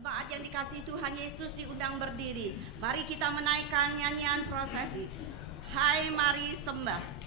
Jemaat yang dikasihi Tuhan Yesus diundang berdiri. Mari kita menaikkan nyanyian prosesi. Hai mari sembah.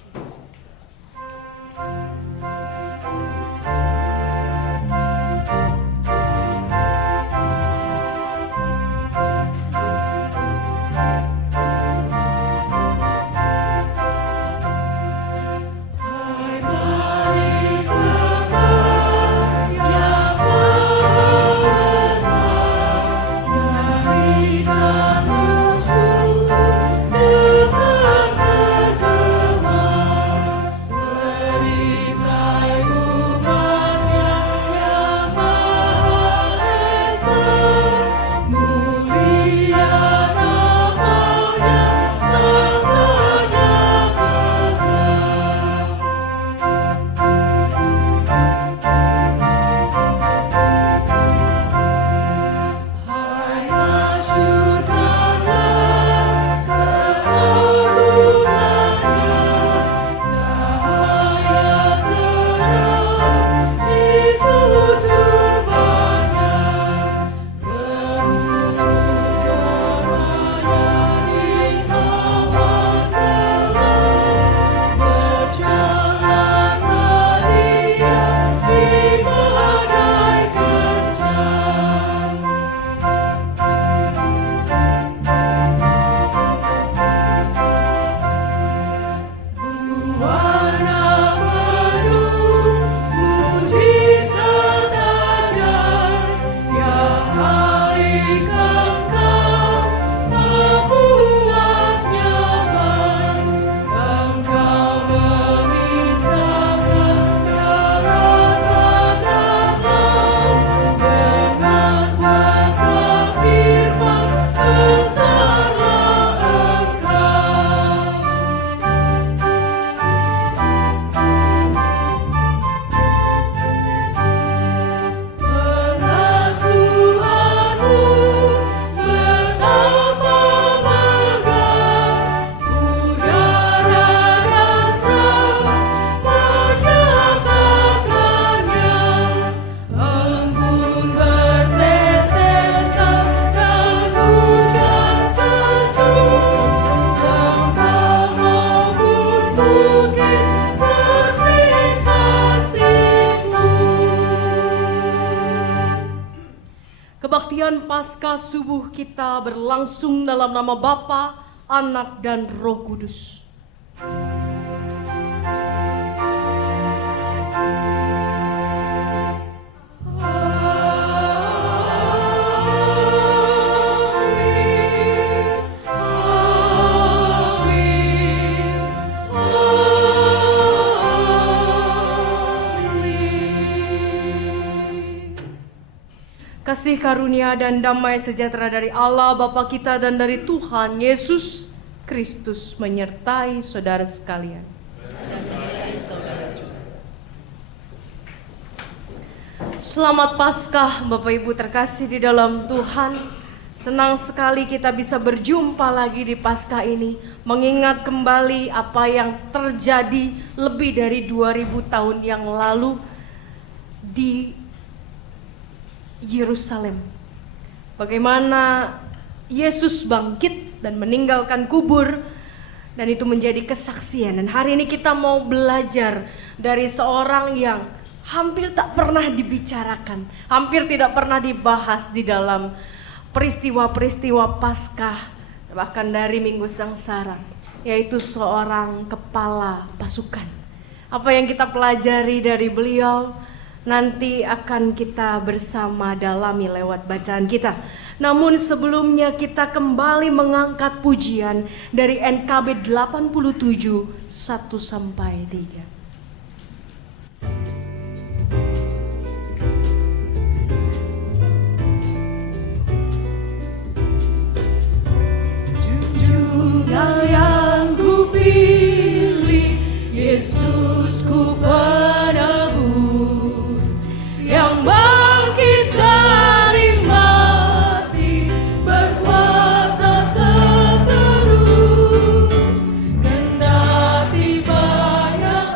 Kebaktian Paskah subuh kita berlangsung dalam nama Bapa, Anak, dan Roh Kudus. Kasih karunia dan damai sejahtera dari Allah Bapa kita dan dari Tuhan Yesus Kristus menyertai saudara sekalian. Dan menyertai saudara juga. Selamat Paskah Bapak Ibu terkasih di dalam Tuhan. Senang sekali kita bisa berjumpa lagi di Paskah ini, mengingat kembali apa yang terjadi lebih dari 2000 tahun yang lalu di Yerusalem. Bagaimana Yesus bangkit dan meninggalkan kubur, dan itu menjadi kesaksian. Dan hari ini kita mau belajar dari seorang yang hampir tak pernah dibicarakan, hampir tidak pernah dibahas di dalam peristiwa-peristiwa Paskah, bahkan dari Minggu Sangsara, yaitu seorang kepala pasukan. Apa yang kita pelajari dari beliau nanti akan kita bersama dalami lewat bacaan kita. Namun sebelumnya kita kembali mengangkat pujian dari NKB 87 1 sampai 3. Junjungan yang kupilih, Yesus ku penebus, yang bangkit dari mati, berkuasa seterus. Kendati banyak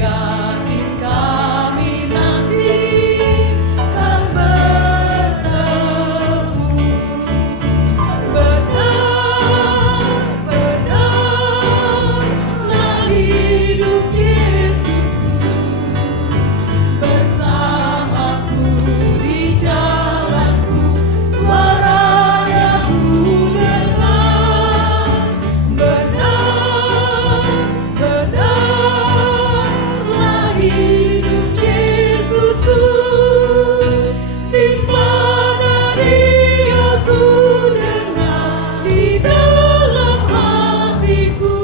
yakin kami nanti kan bertemu. Benar-benarlah hidup Yesusku bersamaku di jalanku, suaranya ku dengar. Benar-benarlah hidup Yesusku, di mana Dia ku dengar di dalam hatiku.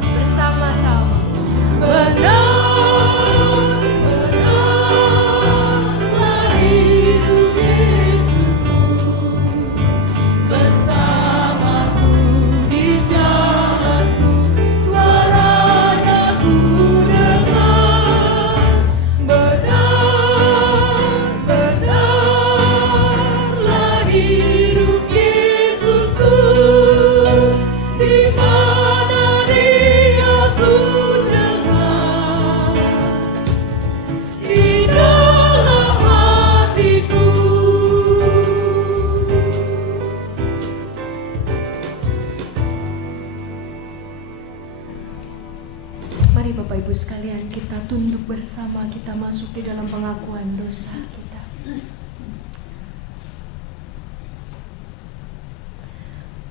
Bersama-sama. Benar-benarlah hidup Yesusku bersamaku di jalanku, suaranya ku dengar. Benar-benarlah hidup Yesusku, di mana Dia ku dengar di dalam hatiku. Mari Bapak Ibu sekalian, kita tunduk bersama, kita masuk di dalam pengakuan dosa kita.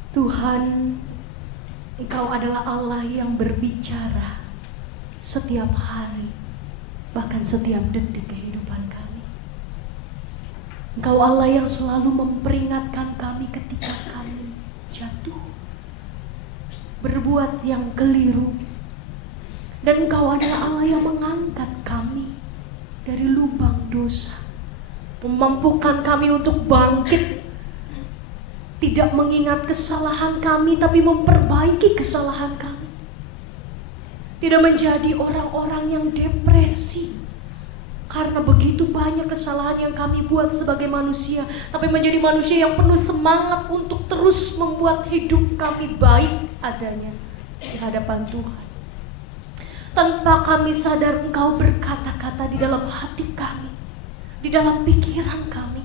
Tuhan, Engkau adalah Allah yang berbicara setiap hari, bahkan setiap detik kehidupan kami. Engkau Allah yang selalu memperingatkan kami ketika kami jatuh, berbuat yang keliru. Dan Engkau adalah Allah yang mengangkat kami dari lubang dosa, memampukan kami untuk bangkit, tidak mengingat kesalahan kami, tapi memperbaiki kesalahan kami. Tidak menjadi orang-orang yang depresi karena begitu banyak kesalahan yang kami buat sebagai manusia, tapi menjadi manusia yang penuh semangat untuk terus membuat hidup kami baik adanya di hadapan Tuhan. Tanpa kami sadar, Engkau berkata-kata di dalam hati kami, di dalam pikiran kami.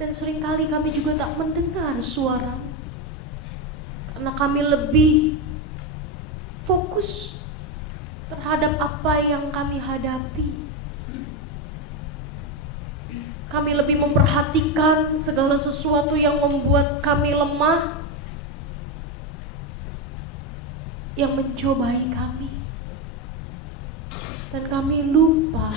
Dan seringkali kami juga tak mendengar suara, karena kami lebih fokus terhadap apa yang kami hadapi. Kami lebih memperhatikan segala sesuatu yang membuat kami lemah, yang mencobai kami. Dan kami lupa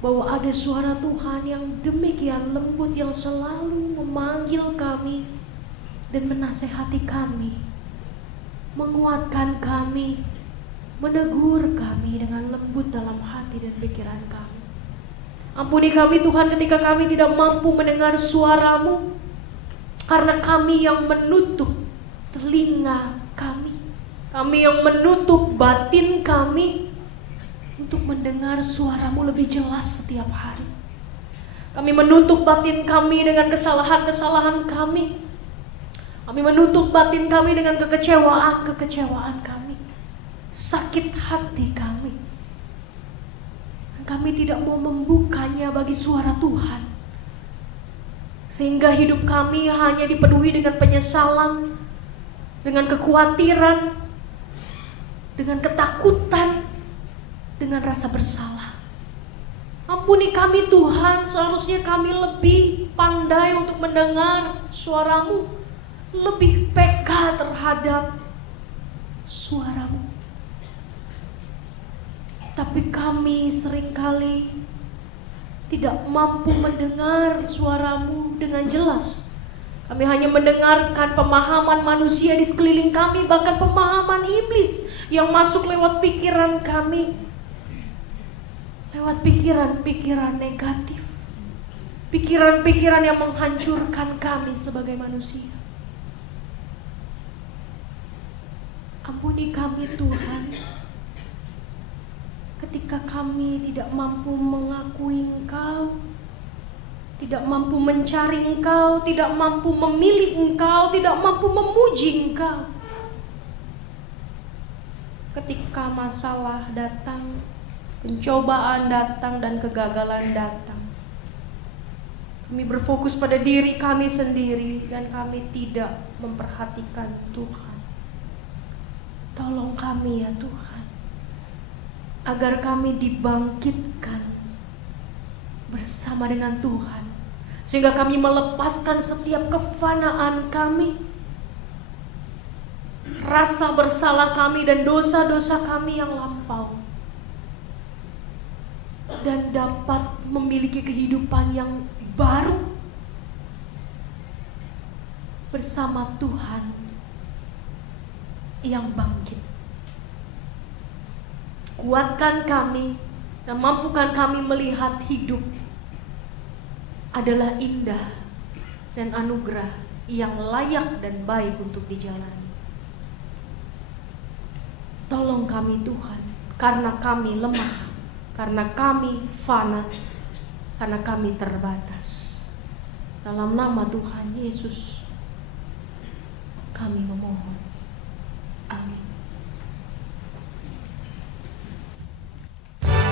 bahwa ada suara Tuhan yang demikian lembut, yang selalu memanggil kami dan menasehati kami, menguatkan kami, menegur kami dengan lembut dalam hati dan pikiran kami. Ampuni kami Tuhan ketika kami tidak mampu mendengar suara-Mu, karena kami yang menutup telinga kami yang menutup batin kami untuk mendengar suara-Mu lebih jelas setiap hari. Kami menutup batin kami dengan kesalahan-kesalahan kami. Kami menutup batin kami dengan kekecewaan kami, sakit hati kami. Kami tidak mau membukanya bagi suara Tuhan, sehingga hidup kami hanya dipenuhi dengan penyesalan, dengan kekhawatiran, dengan ketakutan, dengan rasa bersalah. Ampuni kami Tuhan, seharusnya kami lebih pandai untuk mendengar suara-Mu, lebih peka terhadap suara-Mu. Tapi kami seringkali tidak mampu mendengar suara-Mu dengan jelas. Kami hanya mendengarkan pemahaman manusia di sekeliling kami, bahkan pemahaman iblis yang masuk lewat pikiran kami, lewat pikiran-pikiran negatif, pikiran-pikiran yang menghancurkan kami sebagai manusia. Ampuni kami Tuhan, ketika kami tidak mampu mengakui Engkau, tidak mampu mencari Engkau, tidak mampu memilih Engkau, tidak mampu memuji Engkau. Ketika masalah datang, pencobaan datang, dan kegagalan datang, kami berfokus pada diri kami sendiri dan kami tidak memperhatikan Tuhan. Tolong kami ya Tuhan, agar kami dibangkitkan bersama dengan Tuhan, sehingga kami melepaskan setiap kefanaan kami, rasa bersalah kami dan dosa-dosa kami yang lampau, dan dapat memiliki kehidupan yang baru bersama Tuhan yang bangkit. Kuatkan kami dan mampukan kami melihat hidup adalah indah dan anugerah yang layak dan baik untuk dijalani. Tolong kami Tuhan, karena kami lemah, karena kami fana, karena kami terbatas. Dalam nama Tuhan Yesus kami memohon. Amin. Tuhan,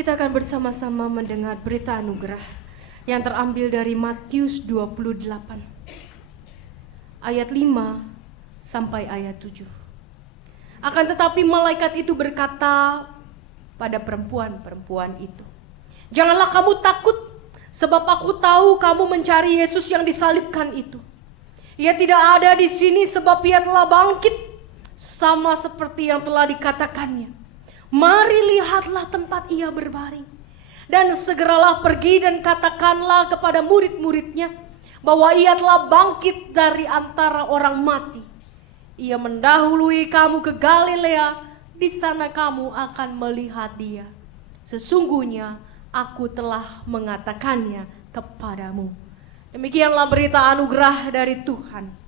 Kita akan bersama-sama mendengar berita anugerah yang terambil dari Matius 28 ayat 5 sampai ayat 7. Akan tetapi malaikat itu berkata pada perempuan-perempuan itu, "Janganlah kamu takut, sebab aku tahu kamu mencari Yesus yang disalibkan itu. Ia tidak ada di sini sebab ia telah bangkit, sama seperti yang telah dikatakannya. Mari lihatlah tempat ia berbaring. Dan segeralah pergi dan katakanlah kepada murid-muridnya bahwa ia telah bangkit dari antara orang mati. Ia mendahului kamu ke Galilea, di sana kamu akan melihat dia. Sesungguhnya aku telah mengatakannya kepadamu." Demikianlah berita anugerah dari Tuhan.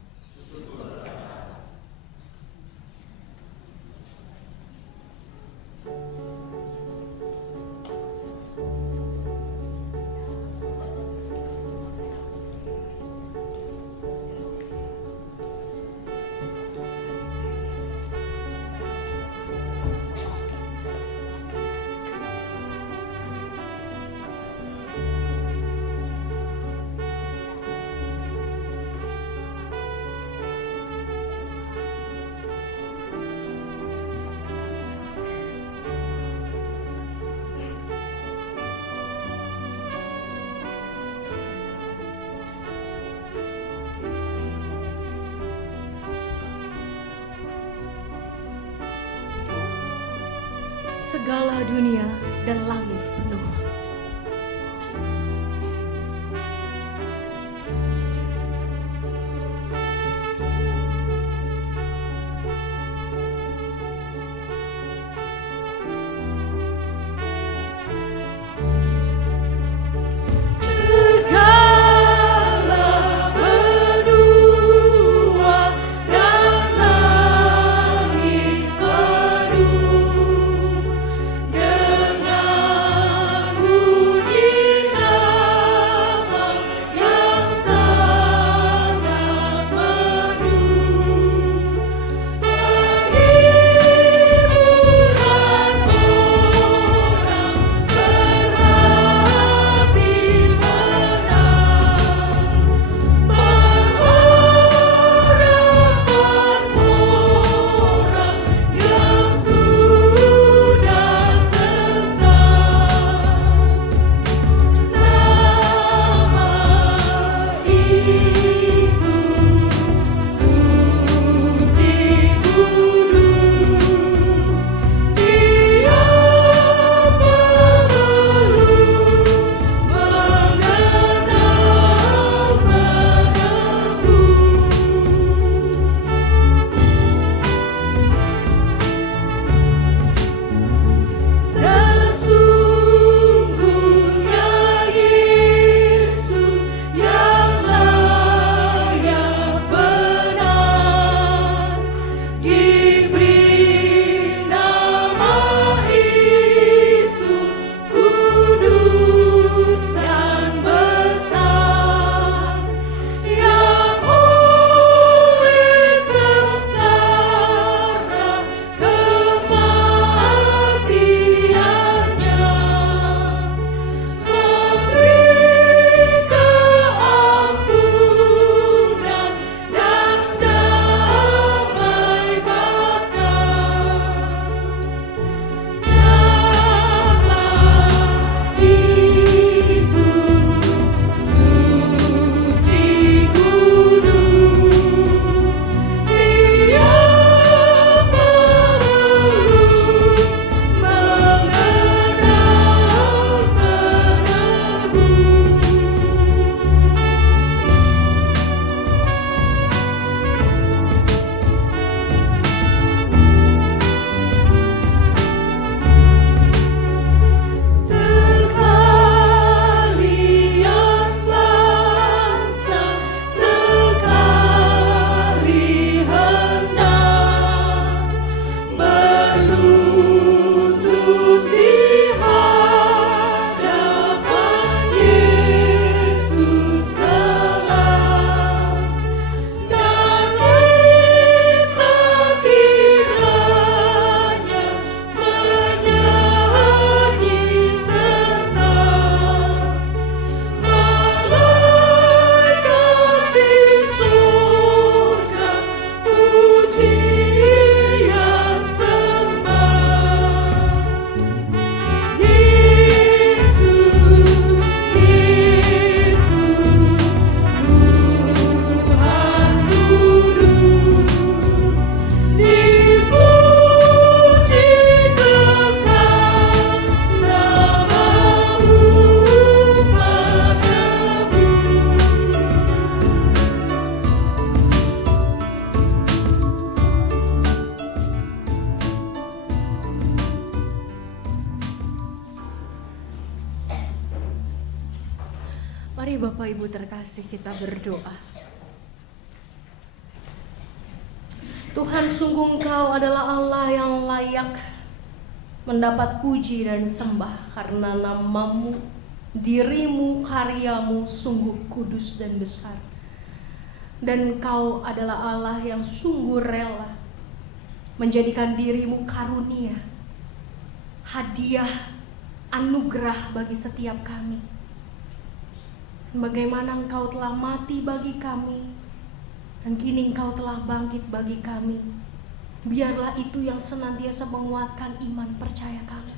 Segala dunia dan langit penuh. Dengan Mari Bapak Ibu terkasih, kita berdoa. Tuhan, sungguh Engkau adalah Allah yang layak mendapat puji dan sembah, karena nama-Mu, diri-Mu, karya-Mu sungguh kudus dan besar. Dan Engkau adalah Allah yang sungguh rela menjadikan diri-Mu karunia, hadiah, anugerah bagi setiap kami. Bagaimana Engkau telah mati bagi kami, dan kini Engkau telah bangkit bagi kami. Biarlah itu yang senantiasa menguatkan iman percaya kami,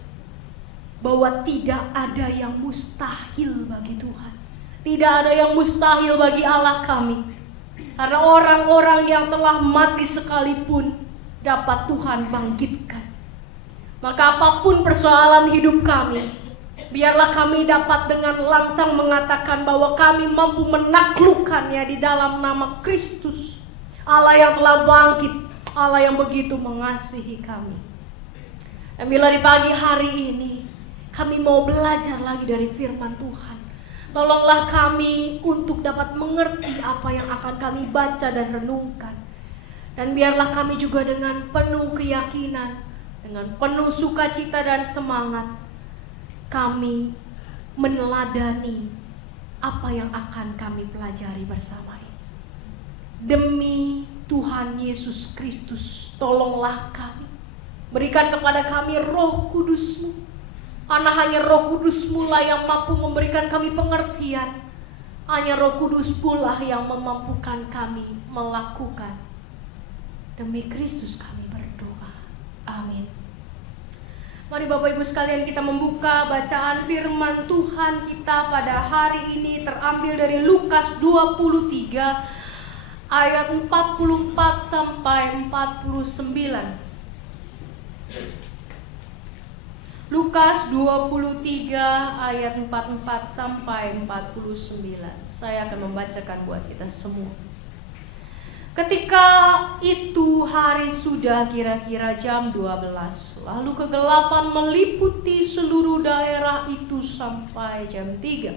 bahwa tidak ada yang mustahil bagi Tuhan. Tidak ada yang mustahil bagi Allah kami. Karena orang-orang yang telah mati sekalipun dapat Tuhan bangkitkan. Maka apapun persoalan hidup kami, biarlah kami dapat dengan lantang mengatakan bahwa kami mampu menaklukkannya di dalam nama Kristus, Allah yang telah bangkit, Allah yang begitu mengasihi kami. Dan bila di pagi hari ini kami mau belajar lagi dari firman Tuhan, tolonglah kami untuk dapat mengerti apa yang akan kami baca dan renungkan. Dan biarlah kami juga dengan penuh keyakinan, dengan penuh sukacita dan semangat, kami meneladani apa yang akan kami pelajari bersama ini. Demi Tuhan Yesus Kristus, tolonglah kami. Berikan kepada kami Roh Kudus-Mu, karena hanya Roh Kudus-Mu lah yang mampu memberikan kami pengertian. Hanya Roh Kudus pula yang memampukan kami melakukan. Demi Kristus kami berdoa. Amin. Mari Bapak Ibu sekalian, kita membuka bacaan firman Tuhan kita pada hari ini, terambil dari Lukas 23 ayat 44 sampai 49. Lukas 23 ayat 44 sampai 49. Saya akan membacakan buat kita semua. Ketika itu hari sudah kira-kira jam 12, lalu kegelapan meliputi seluruh daerah itu sampai jam 3.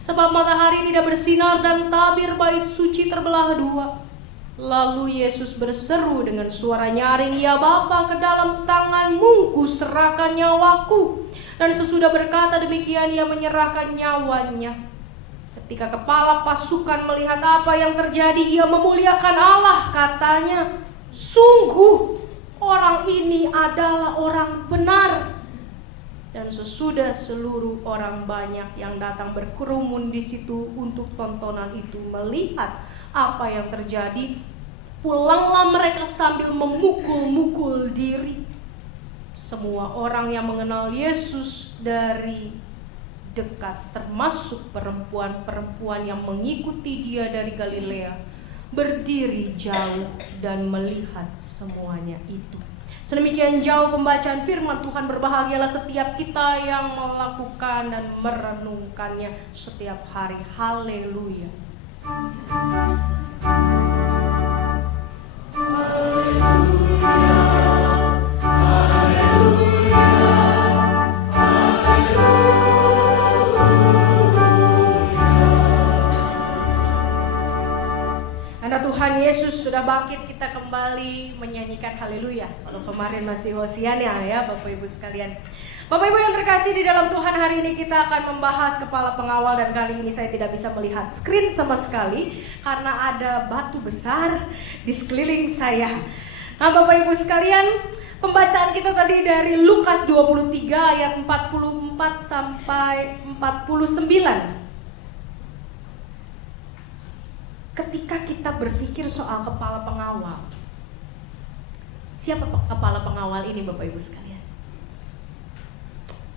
Sebab matahari tidak bersinar dan tabir bait suci terbelah dua. Lalu Yesus berseru dengan suara nyaring, "Ya Bapa, ke dalam tangan-Mu kuserahkan nyawaku." Dan sesudah berkata demikian, Ia menyerahkan nyawanya. Ketika kepala pasukan melihat apa yang terjadi, ia memuliakan Allah, katanya, "Sungguh orang ini adalah orang benar." Dan sesudah seluruh orang banyak yang datang berkerumun di situ untuk tontonan itu melihat apa yang terjadi, pulanglah mereka sambil memukul-mukul diri. Semua orang yang mengenal Yesus dari dekat, termasuk perempuan-perempuan yang mengikuti Dia dari Galilea, berdiri jauh dan melihat semuanya itu. Sedemikian jauh pembacaan firman Tuhan. Berbahagialah setiap kita yang melakukan dan merenungkannya setiap hari. Haleluya. Tuhan Yesus sudah bangkit, kita kembali menyanyikan haleluya. Kalau kemarin masih hosiana ya Bapak Ibu sekalian. Bapak Ibu yang terkasih di dalam Tuhan, hari ini kita akan membahas kepala pengawal. Dan kali ini saya tidak bisa melihat screen sama sekali karena ada batu besar di sekeliling saya. Nah Bapak Ibu sekalian, pembacaan kita tadi dari Lukas 23 ayat 44 sampai 49. Ketika kita berpikir soal kepala pengawal, siapa kepala pengawal ini Bapak Ibu sekalian?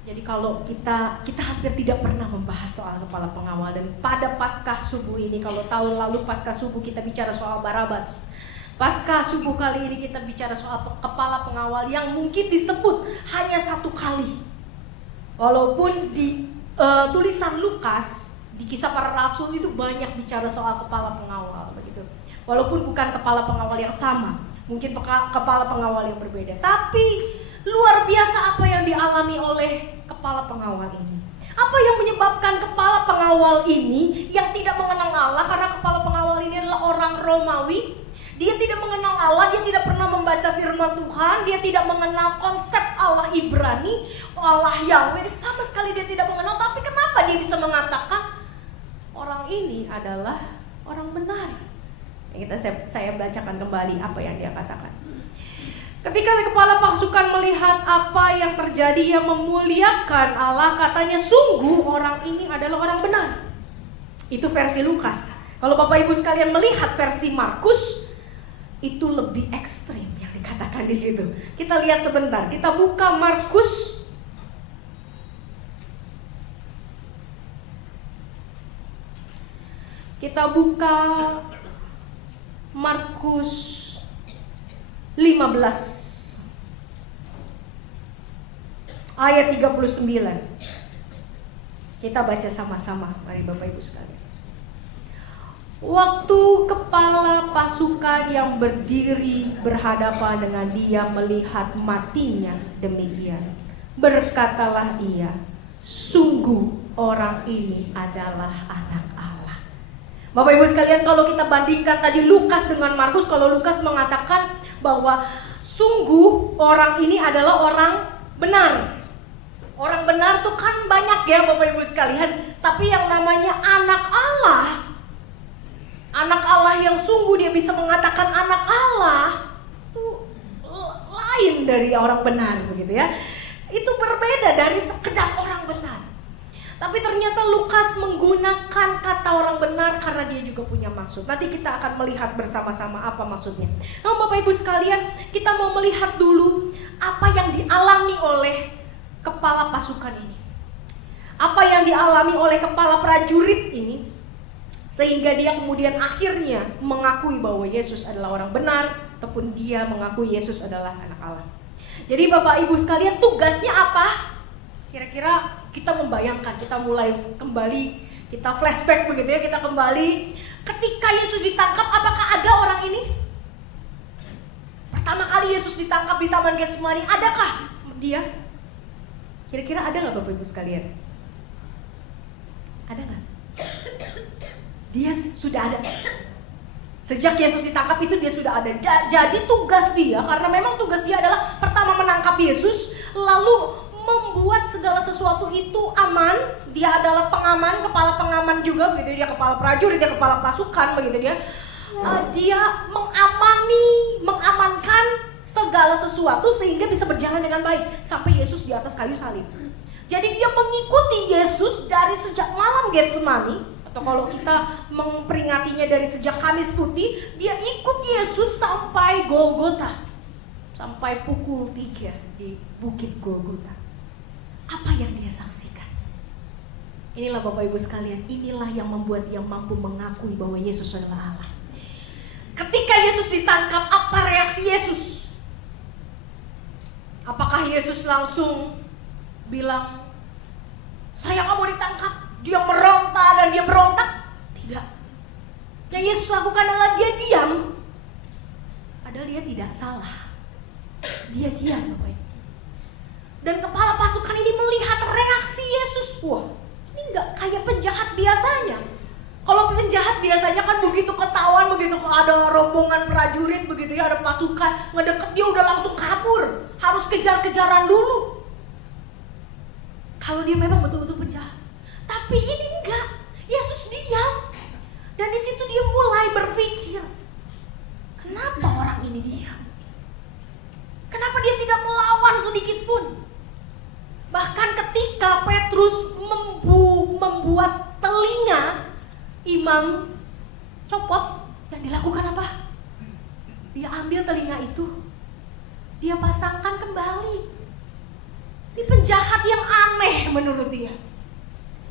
Jadi kalau kita hampir tidak pernah membahas soal kepala pengawal. Dan pada Paskah subuh ini, kalau tahun lalu Paskah subuh kita bicara soal Barabas, Paskah subuh kali ini kita bicara soal kepala pengawal yang mungkin disebut hanya satu kali. Walaupun di tulisan Lukas, di Kisah Para Rasul itu banyak bicara soal kepala pengawal begitu. Walaupun bukan kepala pengawal yang sama, mungkin kepala pengawal yang berbeda. Tapi luar biasa apa yang dialami oleh kepala kepala pengawal ini. Apa yang menyebabkan kepala pengawal ini yang tidak mengenal Allah? Karena kepala pengawal ini adalah orang Romawi. Dia tidak mengenal Allah, dia tidak pernah membaca firman Tuhan, dia tidak mengenal konsep Allah Ibrani, Allah Yahweh, sama sekali dia tidak mengenal. Tapi kenapa dia bisa mengatakan orang ini adalah orang benar? Saya bacakan kembali apa yang dia katakan. Ketika kepala pasukan melihat apa yang terjadi, yang memuliakan Allah, katanya sungguh orang ini adalah orang benar. Itu versi Lukas. Kalau Bapak Ibu sekalian melihat versi Markus, itu lebih ekstrim yang dikatakan di situ. Kita lihat sebentar. Kita buka Markus. Kita buka Markus 15 ayat 39. Kita baca sama-sama. Mari Bapak Ibu sekalian. Waktu kepala pasukan yang berdiri berhadapan dengan dia melihat matinya demikian, berkatalah ia, sungguh orang ini adalah anak Allah. Bapak Ibu sekalian, kalau kita bandingkan tadi Lukas dengan Markus, kalau Lukas mengatakan bahwa sungguh orang ini adalah orang benar. Orang benar tuh kan banyak ya Bapak Ibu sekalian, tapi yang namanya anak Allah yang sungguh dia bisa mengatakan anak Allah tuh lain dari orang benar begitu ya. Itu berbeda dari sekedar orang benar. Tapi ternyata Lukas menggunakan kata orang benar karena dia juga punya maksud. Nanti kita akan melihat bersama-sama apa maksudnya. Nah Bapak Ibu sekalian, kita mau melihat dulu apa yang dialami oleh kepala pasukan ini. Apa yang dialami oleh kepala prajurit ini, sehingga dia kemudian akhirnya mengakui bahwa Yesus adalah orang benar, ataupun dia mengakui Yesus adalah anak Allah. Jadi Bapak Ibu sekalian, tugasnya apa? Kira-kira kita membayangkan, kita mulai kembali, kita flashback begitu ya, kita kembali. Ketika Yesus ditangkap, apakah ada orang ini? Pertama kali Yesus ditangkap di Taman Getsemani, adakah dia? Kira-kira ada nggak Bapak Ibu sekalian? Ada nggak? Dia sudah ada. Sejak Yesus ditangkap itu dia sudah ada. Jadi tugas dia, karena memang tugas dia adalah pertama menangkap Yesus, lalu membuat segala sesuatu itu aman. Dia adalah pengaman, kepala pengaman juga begitu. Dia kepala prajurit, dia kepala pasukan begitu dia. Dia mengamankan segala sesuatu sehingga bisa berjalan dengan baik sampai Yesus di atas kayu salib. Jadi dia mengikuti Yesus dari sejak malam Getsemani, atau kalau kita memperingatinya dari sejak Kamis Putih, dia ikut Yesus sampai Golgota, sampai pukul 3 di Bukit Golgota. Apa yang dia saksikan? Inilah Bapak Ibu sekalian, inilah yang membuat dia mampu mengakui bahwa Yesus adalah Allah. Ketika Yesus ditangkap, apa reaksi Yesus? Apakah Yesus langsung bilang, saya nggak mau ditangkap? Dia meronta dan dia berontak? Tidak. Yang Yesus lakukan adalah dia diam. Padahal dia tidak salah. Dia diam Bapak Ibu. Dan kepala pasukan ini melihat reaksi Yesus. Wah, ini nggak kayak penjahat biasanya. Kalau penjahat biasanya kan begitu ketahuan, begitu ada rombongan prajurit, begitu ya ada pasukan ngedeket, dia udah langsung kabur. Harus kejar-kejaran dulu. Kalau dia memang betul-betul penjahat. Tapi ini enggak. Yesus diam. Dan di situ dia mulai berpikir, kenapa orang ini diam? Kenapa dia tidak melawan sedikit pun? Bahkan ketika Petrus membuat telinga imam copot, yang dilakukan apa? Dia ambil telinga itu, dia pasangkan kembali. Ini penjahat yang aneh menurut dia.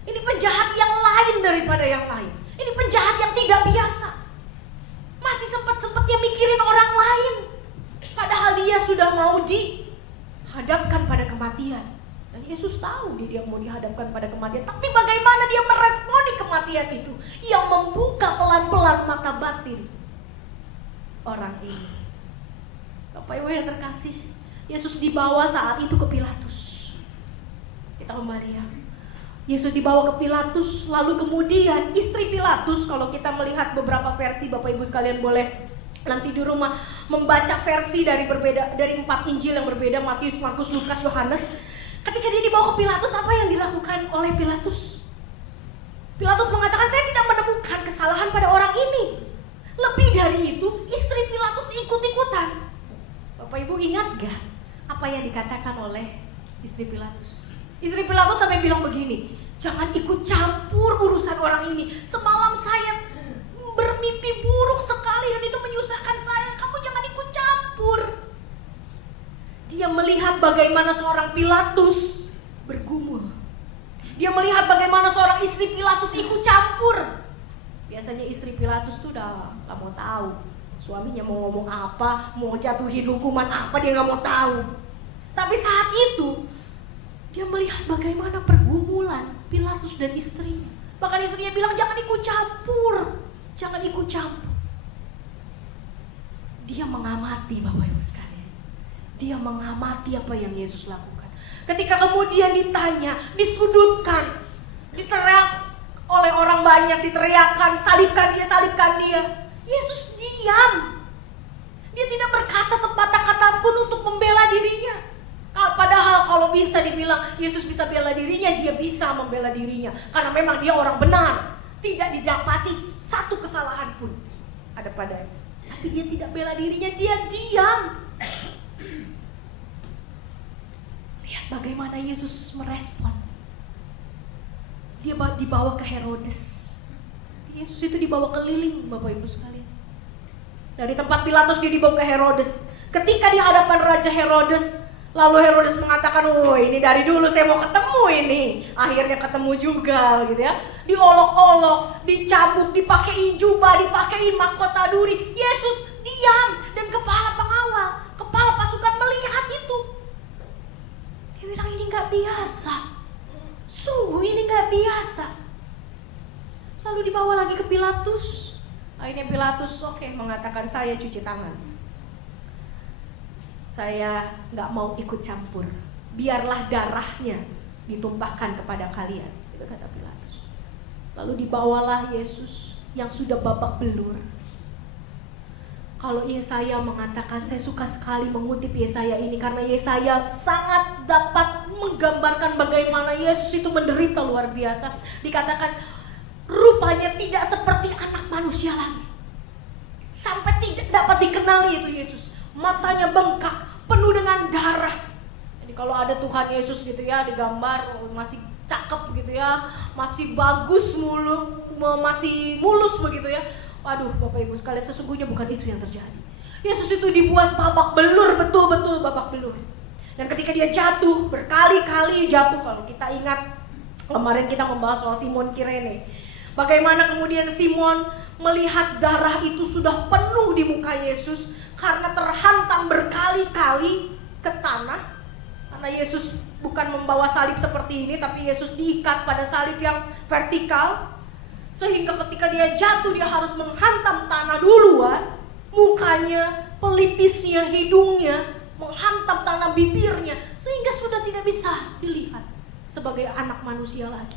Ini penjahat yang lain daripada yang lain. Ini penjahat yang tidak biasa. Masih sempat-sempatnya mikirin orang lain. Padahal dia sudah mau dihadapkan pada kematian. Dan Yesus tahu dia mau dihadapkan pada kematian. Tapi bagaimana dia meresponi kematian itu? Yang membuka pelan-pelan mata batin orang ini. Bapak Ibu yang terkasih, Yesus dibawa saat itu ke Pilatus. Kita tahu Maria. Yesus dibawa ke Pilatus, lalu kemudian istri Pilatus, kalau kita melihat beberapa versi, Bapak Ibu sekalian boleh nanti di rumah membaca versi dari 4 Injil yang berbeda, Matius, Markus, Lukas, Yohanes. Ketika dia dibawa ke Pilatus, apa yang dilakukan oleh Pilatus? Pilatus mengatakan, saya tidak menemukan kesalahan pada orang ini. Lebih dari itu, istri Pilatus ikut-ikutan. Bapak Ibu ingat gak apa yang dikatakan oleh istri Pilatus? Istri Pilatus sampai bilang begini, jangan ikut campur urusan orang ini. Semalam saya bermimpi buruk sekali dan itu menyusahkan saya. Kamu jangan ikut campur. Dia melihat bagaimana seorang Pilatus bergumul. Dia melihat bagaimana seorang istri Pilatus ikut campur. Biasanya istri Pilatus tuh udah gak mau tahu. Suaminya mau ngomong apa, mau jatuhin hukuman apa, dia gak mau tahu. Tapi saat itu dia melihat bagaimana pergumulan Pilatus dan istrinya. Bahkan istrinya bilang, jangan ikut campur. Jangan ikut campur. Dia mengamati, Bapak Ibu sekalian. Dia mengamati apa yang Yesus lakukan. Ketika kemudian ditanya, disudutkan, diteriak oleh orang banyak, diteriakkan, salibkan dia, salibkan dia. Yesus diam. Dia tidak berkata sepatah kata pun untuk membela dirinya. Padahal kalau bisa dibilang Yesus bisa bela dirinya, dia bisa membela dirinya. Karena memang dia orang benar. Tidak didapati satu kesalahan pun ada padanya. Tapi dia tidak bela dirinya, dia diam. Lihat bagaimana Yesus merespon. Dia dibawa ke Herodes. Yesus itu dibawa keliling, Bapak Ibu sekalian. Dari tempat Pilatus dia dibawa ke Herodes. Ketika di hadapan Raja Herodes, lalu Herodes mengatakan, oh ini dari dulu saya mau ketemu ini. Akhirnya ketemu juga gitu ya. Diolok-olok, dicambuk, dipakein jubah, dipakein mahkota duri. Yesus diam dan kepala pengawal, kepala pasukan melihat itu. Dia bilang ini gak biasa. Sungguh ini gak biasa. Lalu dibawa lagi ke Pilatus. Akhirnya Pilatus mengatakan saya cuci tangan. Saya gak mau ikut campur. Biarlah darahnya ditumpahkan kepada kalian. Itu kata Pilatus. Lalu dibawalah Yesus yang sudah babak belur. Kalau Yesaya mengatakan, saya suka sekali mengutip Yesaya ini karena Yesaya sangat dapat menggambarkan bagaimana Yesus itu menderita luar biasa. Dikatakan rupanya tidak seperti anak manusia lagi. Sampai tidak dapat dikenali itu Yesus. Matanya bengkak, penuh dengan darah. Jadi kalau ada Tuhan Yesus gitu ya, digambar masih cakep gitu ya, masih bagus masih mulus begitu ya. Waduh, Bapak Ibu sekalian, sesungguhnya bukan itu yang terjadi. Yesus itu dibuat babak belur, betul-betul babak belur. Dan ketika dia jatuh, berkali-kali jatuh. Kalau kita ingat, kemarin kita membahas soal Simon Kirene. Bagaimana kemudian Simon melihat darah itu sudah penuh di muka Yesus karena terhantam berkali-kali ke tanah. Karena Yesus bukan membawa salib seperti ini, tapi Yesus diikat pada salib yang vertikal. Sehingga ketika dia jatuh, dia harus menghantam tanah duluan. Mukanya, pelipisnya, hidungnya menghantam tanah, bibirnya. Sehingga sudah tidak bisa dilihat sebagai anak manusia lagi.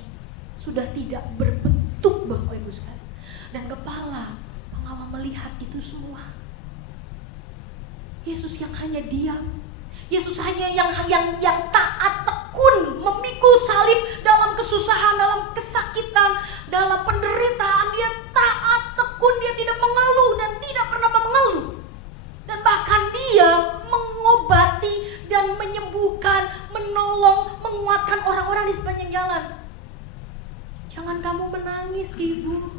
Sudah tidak berbentuk, Bapak Ibu sekalian. Dan kepala pengawal melihat itu semua. Yesus yang hanya diam. Yesus hanya yang taat tekun memikul salib dalam kesusahan, dalam kesakitan, dalam penderitaan. Dia taat tekun, dia tidak mengeluh dan tidak pernah mengeluh. Dan bahkan dia mengobati dan menyembuhkan, menolong, menguatkan orang-orang di sepanjang jalan. Jangan kamu menangis, Ibu.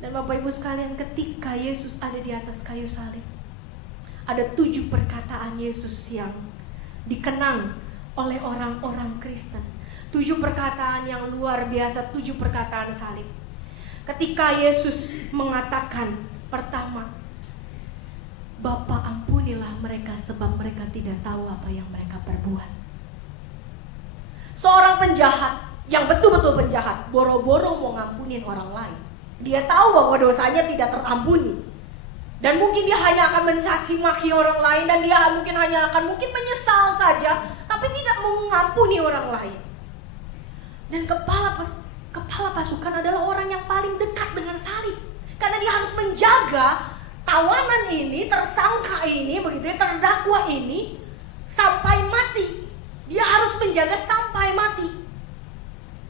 Dan Bapak Ibu sekalian, ketika Yesus ada di atas kayu salib, ada 7 perkataan Yesus yang dikenang oleh orang-orang Kristen. 7 perkataan yang luar biasa, 7 perkataan salib. Ketika Yesus mengatakan pertama, Bapa ampunilah mereka sebab mereka tidak tahu apa yang mereka perbuat. Seorang penjahat yang betul-betul penjahat, boro-boro mau ngampunin orang lain. Dia tahu bahwa dosanya tidak terampuni. Dan mungkin dia hanya akan mencaci maki orang lain, dan dia mungkin hanya akan menyesal saja, tapi tidak mengampuni orang lain. Dan kepala pasukan adalah orang yang paling dekat dengan salib. Karena dia harus menjaga tawanan ini, tersangka ini, begitu ya, terdakwa ini sampai mati. Dia harus menjaga sampai mati.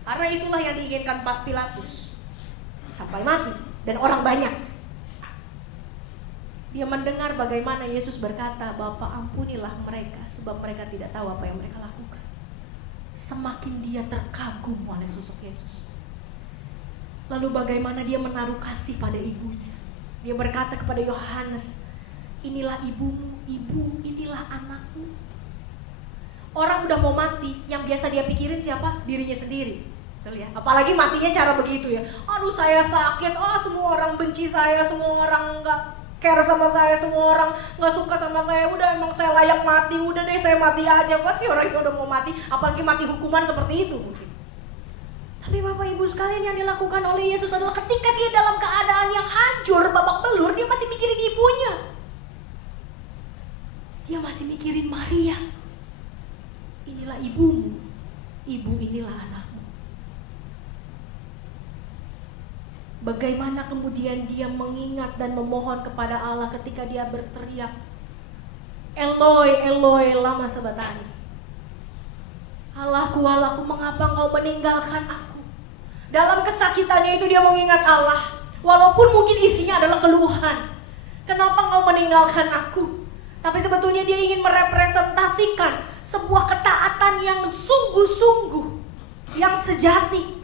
Karena itulah yang diinginkan Pak Pilatus. Sampai mati dan orang banyak. Dia mendengar bagaimana Yesus berkata, "Bapa, ampunilah mereka sebab mereka tidak tahu apa yang mereka lakukan." Semakin dia terkagum oleh sosok Yesus. Lalu bagaimana dia menaruh kasih pada ibunya. Dia berkata kepada Yohanes, "Inilah ibumu, ibu, inilah anakmu." Orang udah mau mati, yang biasa dia pikirin siapa? Dirinya sendiri. Terlihat. Apalagi matinya cara begitu ya. "Aduh, saya sakit, semua orang benci saya, semua orang gak care sama saya, semua orang gak suka sama saya, udah emang saya layak mati, udah deh saya mati aja." Pasti orang itu udah mau mati, apalagi mati hukuman seperti itu mungkin. Tapi Bapak Ibu sekalian, yang dilakukan oleh Yesus adalah ketika dia dalam keadaan yang hancur, babak belur, dia masih mikirin ibunya. Dia masih mikirin Maria. "Inilah ibumu, ibu inilah anakmu." Bagaimana kemudian dia mengingat dan memohon kepada Allah ketika dia berteriak, "Eloi, Eloi, lama sabachthani." "Allahku, Allahku, mengapa engkau meninggalkan aku?" Dalam kesakitannya itu dia mengingat Allah. Walaupun mungkin isinya adalah keluhan. "Kenapa engkau meninggalkan aku?" Tapi sebetulnya dia ingin merepresentasikan sebuah ketaatan yang sungguh-sungguh, yang sejati.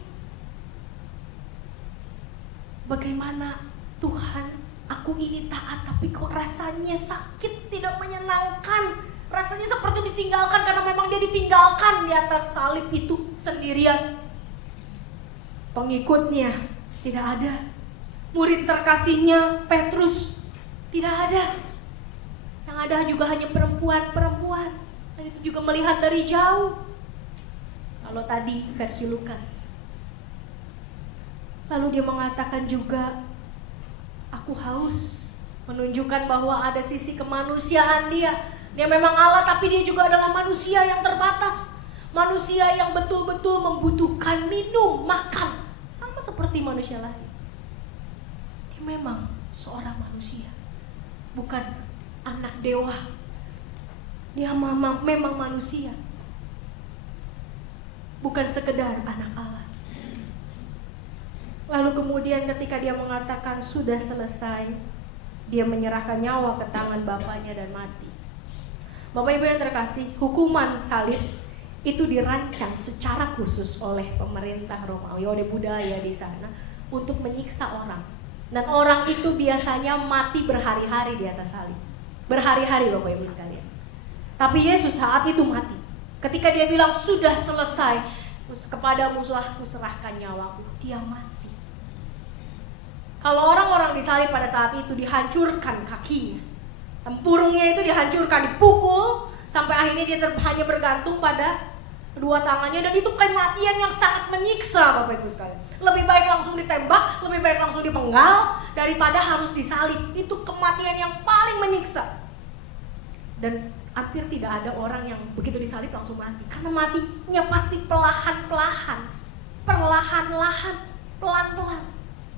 Bagaimana, "Tuhan, aku ini taat tapi kok rasanya sakit, tidak menyenangkan. Rasanya seperti ditinggalkan," karena memang dia ditinggalkan di atas salib itu sendirian. Pengikutnya tidak ada. Murid terkasihnya Petrus tidak ada. Yang ada juga hanya perempuan-perempuan. Dan itu juga melihat dari jauh. Kalau tadi versi Lukas. Lalu dia mengatakan juga, "Aku haus." Menunjukkan bahwa ada sisi kemanusiaan dia. Dia memang Allah, tapi dia juga adalah manusia yang terbatas. Manusia yang betul-betul membutuhkan minum, makan. Sama seperti manusia lain. Dia memang seorang manusia, bukan anak dewa. Dia memang manusia, bukan sekedar anak Allah. Lalu kemudian ketika dia mengatakan sudah selesai, dia menyerahkan nyawa ke tangan Bapaknya dan mati. Bapak Ibu yang terkasih, hukuman salib itu dirancang secara khusus oleh pemerintah Romawi, oleh budaya di sana untuk menyiksa orang. Dan orang itu biasanya mati berhari-hari di atas salib. Berhari-hari Bapak Ibu sekalian. Tapi Yesus saat itu mati. Ketika dia bilang sudah selesai, "Kepadamu telah kuserahkan nyawaku," dia mati. Kalau orang-orang disalib pada saat itu dihancurkan kakinya, tempurungnya itu dihancurkan, dipukul, sampai akhirnya dia hanya bergantung pada kedua tangannya, dan itu kematian yang sangat menyiksa Bapak Ibu sekalian. Lebih baik langsung ditembak, lebih baik langsung dipenggal daripada harus disalib. Itu kematian yang paling menyiksa. Dan hampir tidak ada orang yang begitu disalib langsung mati, karena matinya pasti perlahan-lahan, pelan-pelan.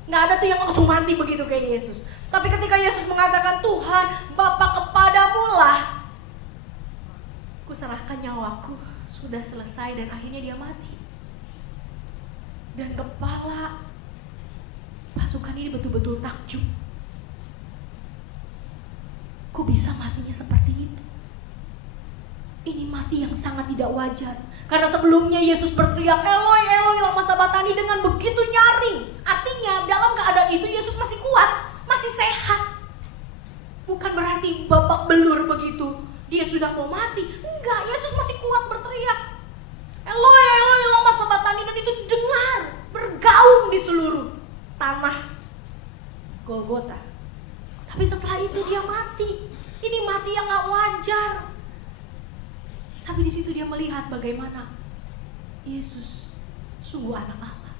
Nggak ada tuh yang langsung mati begitu kayak Yesus. Tapi ketika Yesus mengatakan, "Tuhan, Bapa, kepadamu lah kuserahkan nyawaku," sudah selesai, dan akhirnya dia mati. Dan kepala pasukan ini betul-betul takjub. Kok bisa matinya seperti itu? Ini mati yang sangat tidak wajar. Karena sebelumnya Yesus berteriak, "Eloi, Eloi, lama sabachthani," dengan begitu nyaring. Artinya dalam keadaan itu Yesus masih kuat, masih sehat. Bukan berarti babak belur begitu dia sudah mau mati. Enggak, Yesus masih kuat berteriak, "Eloi, Eloi, lama sabachthani," dan itu didengar, bergaung di seluruh tanah Golgota. Tapi setelah itu dia mati. Ini mati yang gak wajar. Tapi di situ dia melihat bagaimana Yesus sungguh anak Allah.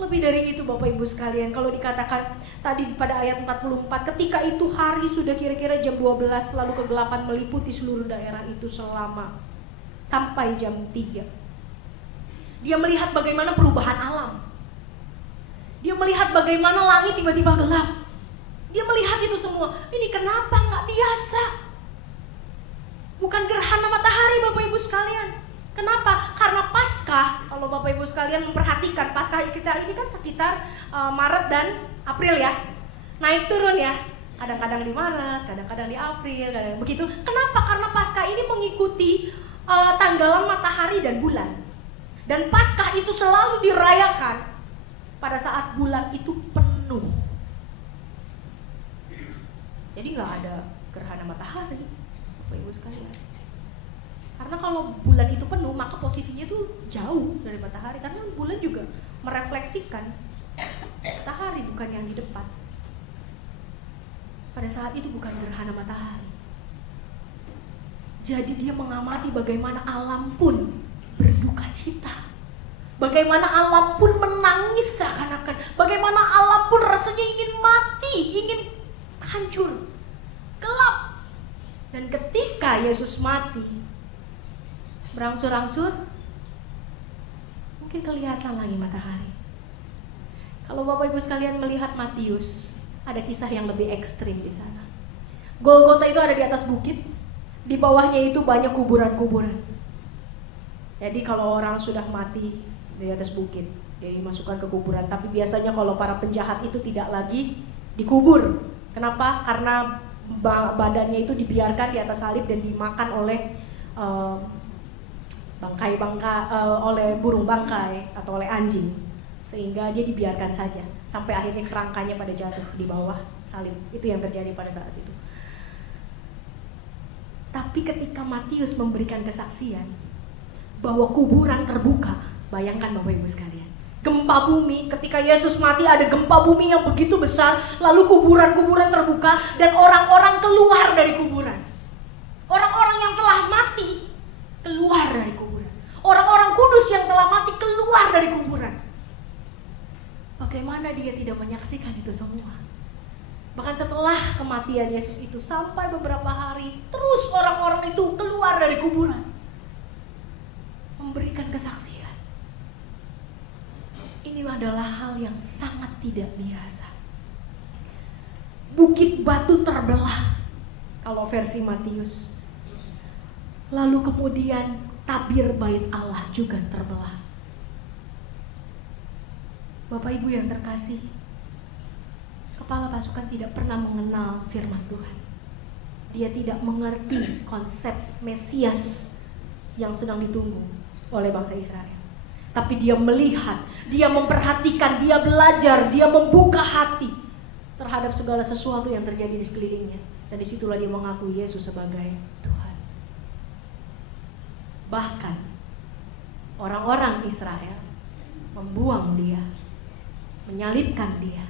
Lebih dari itu Bapak Ibu sekalian, kalau dikatakan tadi pada ayat 44, ketika itu hari sudah kira-kira jam 12, lalu kegelapan meliputi seluruh daerah itu selama sampai jam 3. Dia melihat bagaimana perubahan alam. Dia melihat bagaimana langit tiba-tiba gelap. Dia melihat itu semua. Ini kenapa nggak biasa? Bukan gerhana matahari Bapak Ibu sekalian. Kenapa? Karena Paskah, kalau Bapak Ibu sekalian memperhatikan, Paskah kita ini kan sekitar Maret dan April ya. Naik turun ya. Kadang-kadang di Maret, kadang-kadang di April, kadang begitu. Kenapa? Karena Paskah ini mengikuti tanggalan matahari dan bulan. Dan Paskah itu selalu dirayakan pada saat bulan itu penuh. Jadi nggak ada gerhana matahari, Bapak Ibu sekalian. Karena kalau bulan itu penuh, maka posisinya itu jauh dari matahari. Karena bulan juga merefleksikan matahari, bukan yang di depan. Pada saat itu bukan gerhana matahari. Jadi dia mengamati bagaimana alam pun berduka cita. Bagaimana alam pun menangis seakan-akan. Bagaimana alam pun rasanya ingin mati, ingin hancur, gelap. Dan ketika Yesus mati, berangsur-angsur, mungkin kelihatan lagi matahari. Kalau Bapak Ibu sekalian melihat Matius, ada kisah yang lebih ekstrim di sana. Golgota itu ada di atas bukit, di bawahnya itu banyak kuburan-kuburan. Jadi kalau orang sudah mati di atas bukit, dia dimasukkan ke kuburan. Tapi biasanya kalau para penjahat itu tidak lagi dikubur. Kenapa? Karena badannya itu dibiarkan di atas salib dan dimakan oleh oleh burung bangkai atau oleh anjing, sehingga dia dibiarkan saja sampai akhirnya kerangkanya pada jatuh di bawah salib. Itu yang terjadi pada saat itu. Tapi ketika Matius memberikan kesaksian bahwa kuburan terbuka, bayangkan Bapak Ibu sekalian, gempa bumi, ketika Yesus mati ada gempa bumi yang begitu besar, lalu kuburan-kuburan terbuka dan orang-orang keluar dari kuburan. Orang-orang yang telah mati keluar dari kuburan. Orang-orang kudus yang telah mati keluar dari kuburan. Bagaimana dia tidak menyaksikan itu semua? Bahkan setelah kematian Yesus itu sampai beberapa hari, terus orang-orang itu keluar dari kuburan, memberikan kesaksian. Ini adalah hal yang sangat tidak biasa. Bukit batu terbelah, kalau versi Matius. Lalu kemudian tabir bait Allah juga terbelah. Bapak Ibu yang terkasih, kepala pasukan tidak pernah mengenal firman Tuhan. Dia tidak mengerti konsep Mesias yang sedang ditunggu oleh bangsa Israel. Tapi dia melihat, dia memperhatikan, dia belajar, dia membuka hati terhadap segala sesuatu yang terjadi di sekelilingnya. Dan disitulah dia mengakui Yesus sebagai Tuhan. Bahkan orang-orang Israel membuang dia, menyalibkan dia.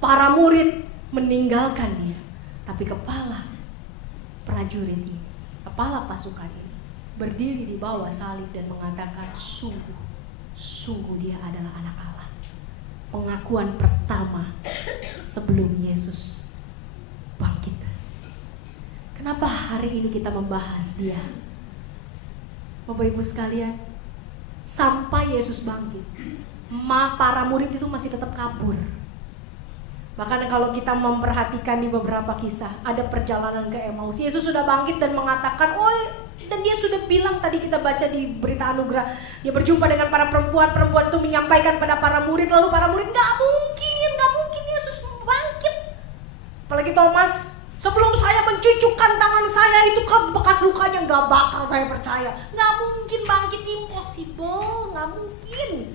Para murid meninggalkan dia. Tapi kepala prajurit ini, kepala pasukan ini, berdiri di bawah salib dan mengatakan, sungguh dia adalah anak Allah. Pengakuan pertama sebelum Yesus bangkit. Kenapa hari ini kita membahas dia? Bapak Ibu sekalian, sampai Yesus bangkit, para murid itu masih tetap kabur. Bahkan kalau kita memperhatikan di beberapa kisah, ada perjalanan ke Emmaus. Yesus sudah bangkit dan mengatakan, dan dia sudah bilang, tadi kita baca di berita anugerah, dia berjumpa dengan para perempuan itu menyampaikan pada para murid, lalu para murid, nggak mungkin Yesus bangkit. Apalagi Thomas, sebelum saya mencucukkan tangan saya itu ke bekas lukanya, nggak bakal saya percaya. Nggak mungkin bangkit, impossible, nggak mungkin.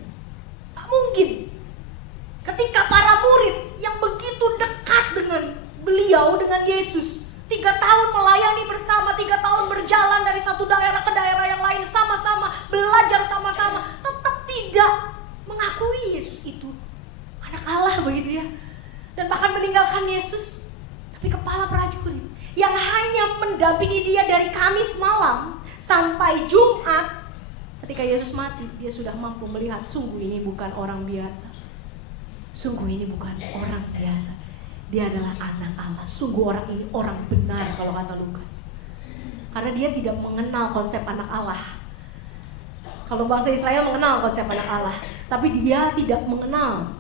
Ketika para murid yang begitu dekat dengan beliau, dengan Yesus, 3 tahun melayani bersama, 3 tahun berjalan dari satu daerah ke daerah yang lain, sama-sama belajar sama-sama, tetap tidak mengakui Yesus itu anak Allah, begitu ya. Dan bahkan meninggalkan Yesus. Tapi kepala prajurit yang hanya mendampingi dia dari Kamis malam sampai Jumat, ketika Yesus mati, dia sudah mampu melihat, sungguh ini bukan orang biasa. Sungguh ini bukan orang biasa. Dia adalah anak Allah. Sungguh orang ini orang benar, kalau kata Lukas. Karena dia tidak mengenal konsep anak Allah. Kalau bangsa Israel mengenal konsep anak Allah, tapi dia tidak mengenal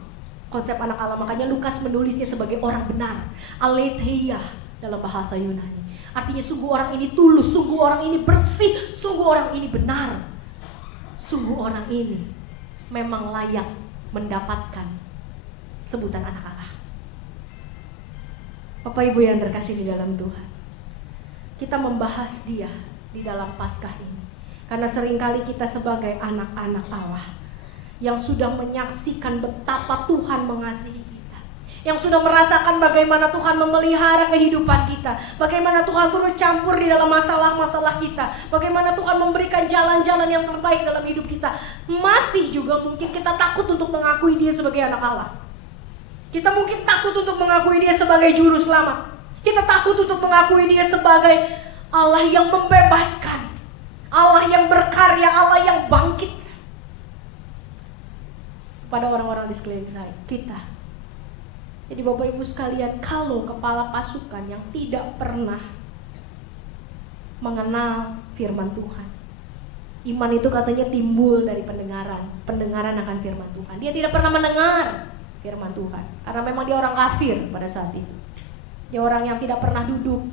konsep anak Allah. Makanya Lukas menulisnya sebagai orang benar, aletheia dalam bahasa Yunani. Artinya sungguh orang ini tulus, sungguh orang ini bersih, sungguh orang ini benar. Sungguh orang ini memang layak mendapatkan sebutan anak Allah. Bapak Ibu yang terkasih di dalam Tuhan, kita membahas dia di dalam Paskah ini karena seringkali kita sebagai anak-anak Allah yang sudah menyaksikan betapa Tuhan mengasihi kita, yang sudah merasakan bagaimana Tuhan memelihara kehidupan kita, bagaimana Tuhan turut campur di dalam masalah-masalah kita, bagaimana Tuhan memberikan jalan-jalan yang terbaik dalam hidup kita, masih juga mungkin kita takut untuk mengakui dia sebagai anak Allah. Kita mungkin takut untuk mengakui dia sebagai juru selamat. Kita takut untuk mengakui dia sebagai Allah yang membebaskan, Allah yang berkarya, Allah yang bangkit. Pada orang-orang di sekeliling kita. Jadi Bapak Ibu sekalian, kalau kepala pasukan yang tidak pernah mengenal firman Tuhan, iman itu katanya timbul dari pendengaran akan firman Tuhan. Dia tidak pernah mendengar firman Tuhan karena memang dia orang kafir pada saat itu. Dia orang yang tidak pernah duduk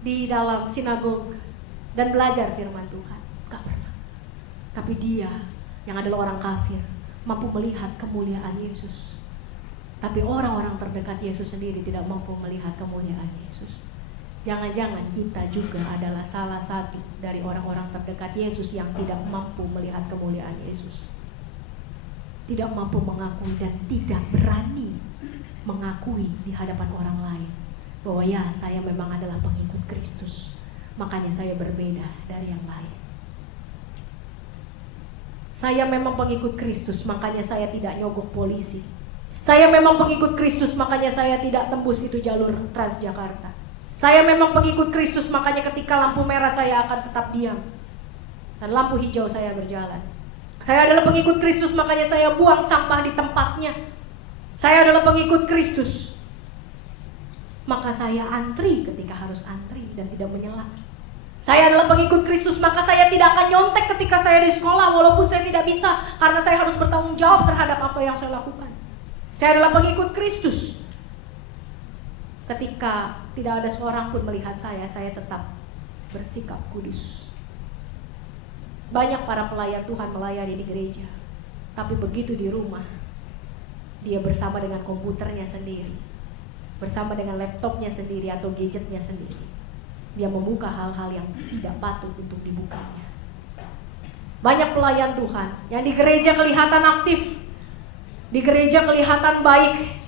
di dalam sinagog dan belajar firman Tuhan, gak pernah. Tapi dia yang adalah orang kafir mampu melihat kemuliaan Yesus. Tapi orang-orang terdekat Yesus sendiri tidak mampu melihat kemuliaan Yesus. Jangan-jangan kita juga adalah salah satu dari orang-orang terdekat Yesus yang tidak mampu melihat kemuliaan Yesus. Tidak mampu mengakui dan tidak berani mengakui di hadapan orang lain bahwa ya, saya memang adalah pengikut Kristus, makanya saya berbeda dari yang lain. Saya memang pengikut Kristus, makanya saya tidak nyogok polisi. Saya memang pengikut Kristus, makanya saya tidak tembus itu jalur Transjakarta. Saya memang pengikut Kristus, makanya ketika lampu merah saya akan tetap diam dan lampu hijau saya berjalan. Saya adalah pengikut Kristus, makanya saya buang sampah di tempatnya. Saya adalah pengikut Kristus, maka saya antri ketika harus antri dan tidak menyela. Saya adalah pengikut Kristus, maka saya tidak akan nyontek ketika saya di sekolah walaupun saya tidak bisa, karena saya harus bertanggung jawab terhadap apa yang saya lakukan. Saya adalah pengikut Kristus. Ketika tidak ada seorang pun melihat saya tetap bersikap kudus. Banyak para pelayan Tuhan melayani di gereja, tapi begitu di rumah, dia bersama dengan komputernya sendiri, bersama dengan laptopnya sendiri atau gadgetnya sendiri. Dia membuka hal-hal yang tidak patut untuk dibukanya. Banyak pelayan Tuhan yang di gereja kelihatan aktif, di gereja kelihatan baik,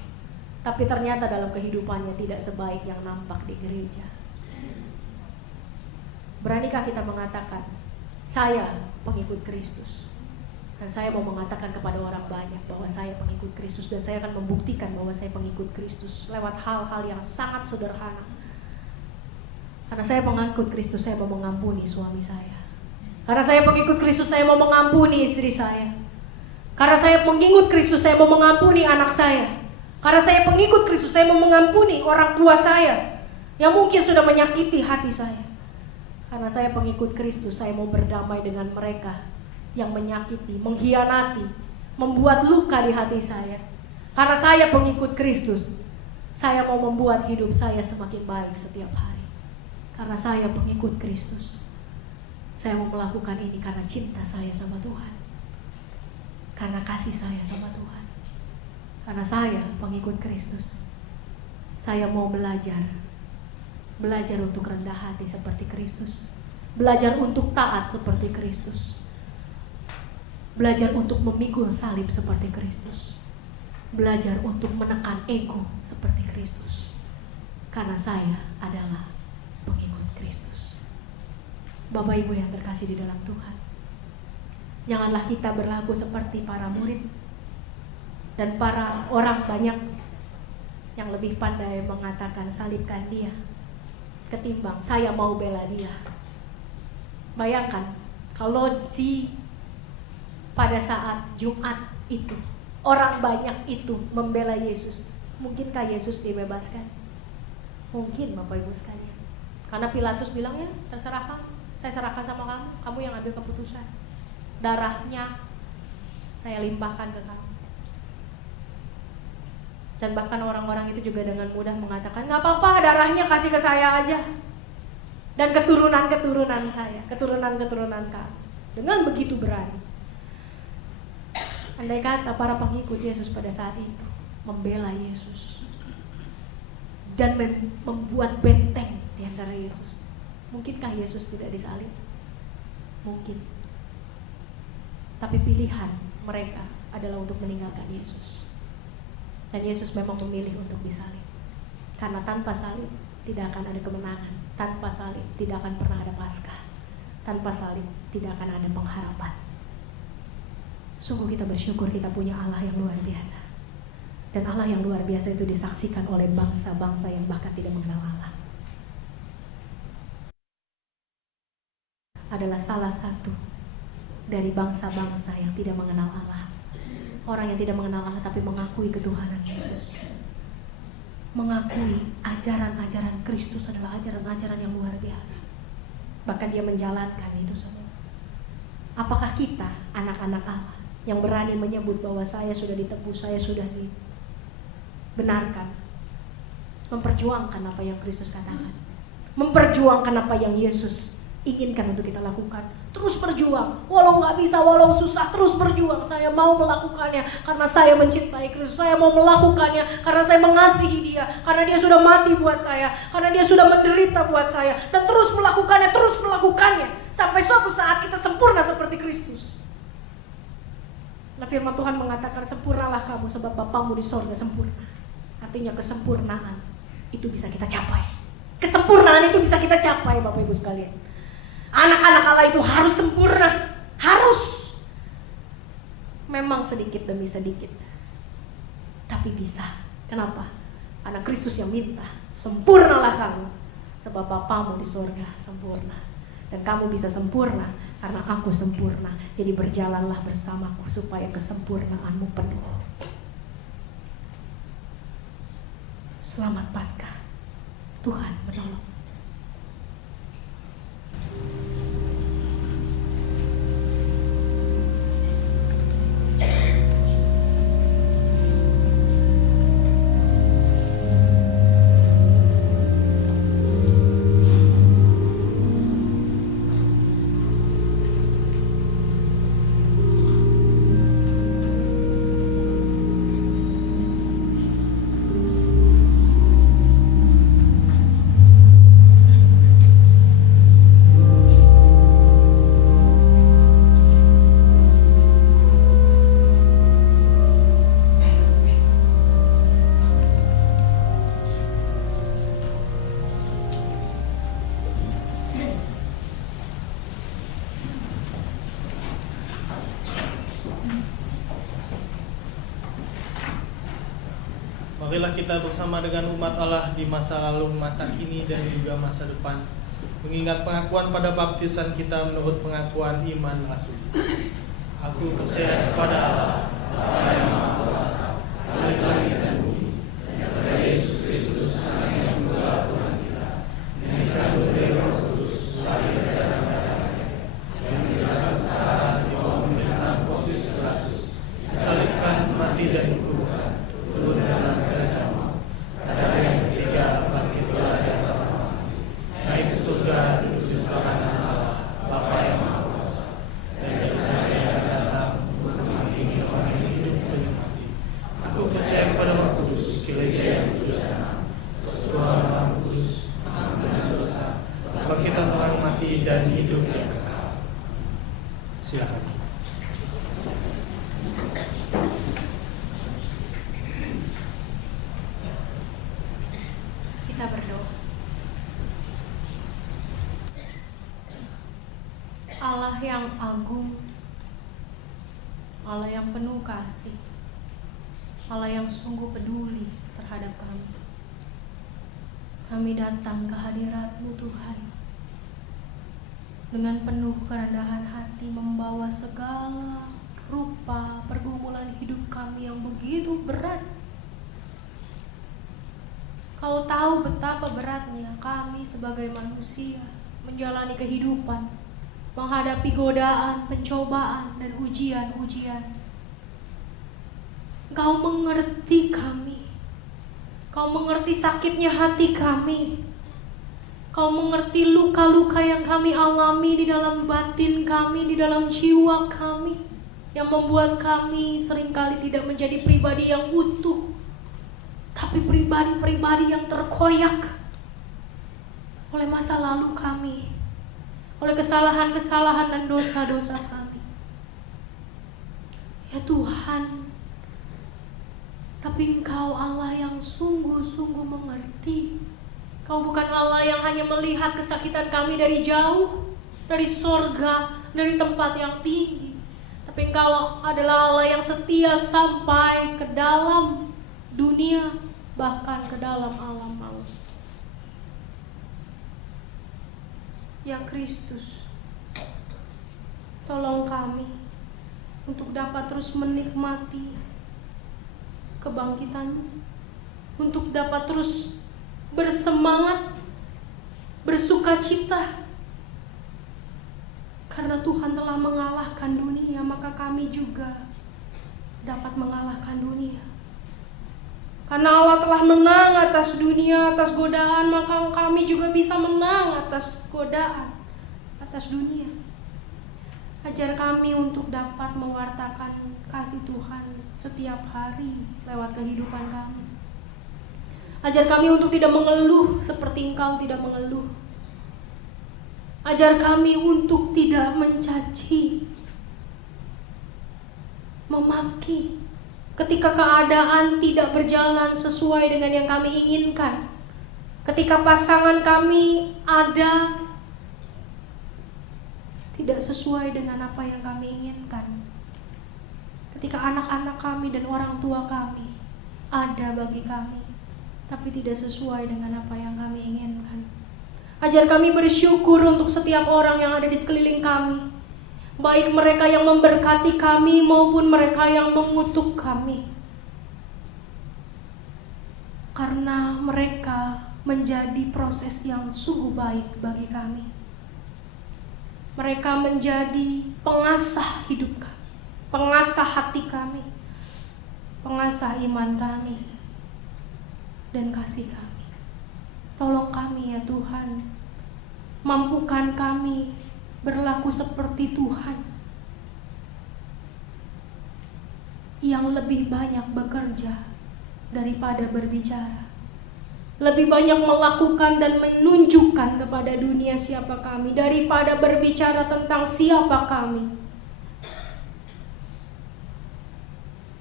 tapi ternyata dalam kehidupannya tidak sebaik yang nampak di gereja. Beranikah kita mengatakan, saya pengikut Kristus, dan saya mau mengatakan kepada orang banyak bahwa saya pengikut Kristus, dan saya akan membuktikan bahwa saya pengikut Kristus lewat hal-hal yang sangat sederhana. Karena saya pengikut Kristus, saya mau mengampuni suami saya. Karena saya pengikut Kristus, saya mau mengampuni istri saya. Karena saya pengikut Kristus, saya mau mengampuni anak saya. Karena saya pengikut Kristus, saya mau mengampuni orang tua saya yang mungkin sudah menyakiti hati saya. Karena saya pengikut Kristus, saya mau berdamai dengan mereka yang menyakiti, mengkhianati, membuat luka di hati saya. Karena saya pengikut Kristus, saya mau membuat hidup saya semakin baik setiap hari. Karena saya pengikut Kristus, saya mau melakukan ini karena cinta saya sama Tuhan, karena kasih saya sama Tuhan. Karena saya pengikut Kristus, saya mau belajar untuk rendah hati seperti Kristus, belajar untuk taat seperti Kristus, belajar untuk memikul salib seperti Kristus, belajar untuk menekan ego seperti Kristus. Karena saya adalah pengikut Kristus. Bapak Ibu yang terkasih di dalam Tuhan, janganlah kita berlaku seperti para murid dan para orang banyak yang lebih pandai mengatakan salibkan dia ketimbang saya mau bela dia. Bayangkan kalau pada saat Jumat itu orang banyak itu membela Yesus, mungkinkah Yesus dibebaskan? Mungkin, Bapak Ibu sekalian. Karena Pilatus bilang, ya terserah kamu, saya serahkan sama kamu yang ambil keputusan. darahnya saya limpahkan ke kamu. Dan bahkan orang-orang itu juga dengan mudah mengatakan, gak apa-apa, darahnya kasih ke saya aja. Dan keturunan-keturunan saya, keturunan-keturunan kamu. Dengan begitu berani. Andai kata para pengikut Yesus pada saat itu membela Yesus dan membuat benteng di antara Yesus, mungkinkah Yesus tidak disalib? Mungkin. Tapi pilihan mereka adalah untuk meninggalkan Yesus. Dan Yesus memang memilih untuk disalib. Karena tanpa salib tidak akan ada kemenangan. Tanpa salib tidak akan pernah ada Paskah. Tanpa salib tidak akan ada pengharapan. Sungguh kita bersyukur kita punya Allah yang luar biasa. Dan Allah yang luar biasa itu disaksikan oleh bangsa-bangsa yang bahkan tidak mengenal Allah. Adalah salah satu dari bangsa-bangsa yang tidak mengenal Allah. Orang yang tidak mengenal Allah tapi mengakui ketuhanan Yesus. Mengakui ajaran-ajaran Kristus adalah ajaran-ajaran yang luar biasa. Bahkan dia menjalankan itu semua. Apakah kita, anak-anak Allah, yang berani menyebut bahwa saya sudah ditebus, saya sudah dibenarkan, memperjuangkan apa yang Kristus katakan, memperjuangkan apa yang Yesus inginkan untuk kita lakukan, terus berjuang, walau nggak bisa, walau susah, terus berjuang. Saya mau melakukannya karena saya mencintai Kristus, saya mau melakukannya karena saya mengasihi Dia, karena Dia sudah mati buat saya, karena Dia sudah menderita buat saya, dan terus melakukannya sampai suatu saat kita sempurna seperti Kristus. Nah, firman Tuhan mengatakan, sempurnalah kamu sebab Bapamu di sorga sempurna. Artinya kesempurnaan itu bisa kita capai. Kesempurnaan itu bisa kita capai, Bapak Ibu sekalian. Anak-anak Allah itu harus sempurna, harus. Memang sedikit demi sedikit, tapi bisa. Kenapa? Karena Kristus yang minta, sempurnalah kamu sebab Bapamu di sorga sempurna. Dan kamu bisa sempurna karena aku sempurna. Jadi berjalanlah bersamaku supaya kesempurnaanmu penuh. Selamat Paskah. Tuhan menolong. Marilah kita bersama dengan umat Allah di masa lalu, masa kini, dan juga masa depan, mengingat pengakuan pada baptisan kita menurut pengakuan iman Rasul. Aku percaya kepada Allah, Bapa yang Maha Kuasa, Khalik langit dan bumi, dan kepada Yesus Kristus, Anak yang tunggal Tuhan kita, yang dikandung dari Roh Kudus, lahir dari darah yang dirasa secara di bawah pemerintahan Pontius Pilatus, disalibkan, mati dan dikuburkan, turun dalam kerajaan maut, pada hari yang ketiga bangkit pula dari antara mati, naik ke surga, duduk di sebelah kanan Allah, Bapa yang Maha Kuasa, dan jasanya yang akan datang untuk menghakimi orang yang hidup dan yang mati. Aku percaya kepada Roh Kudus, gereja yang kudus dan am, persekutuan orang kudus, pengampunan dosa, kebangkitan orang mati dan hidup yang kekal. Silakan. Kita berdoa. Allah yang agung, Allah yang penuh kasih, Allah yang sungguh peduli terhadap kami. Kami datang ke hadirat-Mu Tuhan dengan penuh kerendahan hati, membawa segala rupa pergumulan hidup kami yang begitu berat. Kau tahu betapa beratnya kami sebagai manusia menjalani kehidupan menghadapi godaan, pencobaan, dan ujian-ujian. Engkau mengerti kami. Kau mengerti sakitnya hati kami. Kau mengerti luka-luka yang kami alami di dalam batin kami, di dalam jiwa kami, yang membuat kami seringkali tidak menjadi pribadi yang utuh, tapi pribadi-pribadi yang terkoyak oleh masa lalu kami, oleh kesalahan-kesalahan dan dosa-dosa kami. Ya Tuhan, tapi Engkau Allah yang sungguh-sungguh mengerti. Kau bukan Allah yang hanya melihat kesakitan kami dari jauh, dari sorga, dari tempat yang tinggi, tapi Engkau adalah Allah yang setia sampai ke dalam dunia, bahkan ke dalam alam maut. Ya Kristus, tolong kami untuk dapat terus menikmati kebangkitan, untuk dapat terus bersemangat, bersukacita. Karena Tuhan telah mengalahkan dunia, maka kami juga dapat mengalahkan dunia. Karena Allah telah menang atas dunia, atas godaan, maka kami juga bisa menang atas godaan, atas dunia. Ajar kami untuk dapat mewartakan kasih Tuhan setiap hari lewat kehidupan kami. Ajar kami untuk tidak mengeluh seperti Engkau tidak mengeluh. Ajar kami untuk tidak mencaci, memaki ketika keadaan tidak berjalan sesuai dengan yang kami inginkan. Ketika pasangan kami ada tidak sesuai dengan apa yang kami inginkan. Ketika anak-anak kami dan orang tua kami ada bagi kami, tapi tidak sesuai dengan apa yang kami inginkan. Ajar kami bersyukur untuk setiap orang yang ada di sekeliling kami, baik mereka yang memberkati kami maupun mereka yang mengutuk kami. Karena mereka menjadi proses yang sungguh baik bagi kami. Mereka menjadi pengasah hidup kami, pengasah hati kami, pengasah iman kami, dan kasih kami. Tolong kami ya Tuhan, mampukan kami berlaku seperti Tuhan yang lebih banyak bekerja daripada berbicara, lebih banyak melakukan dan menunjukkan kepada dunia siapa kami daripada berbicara tentang siapa kami.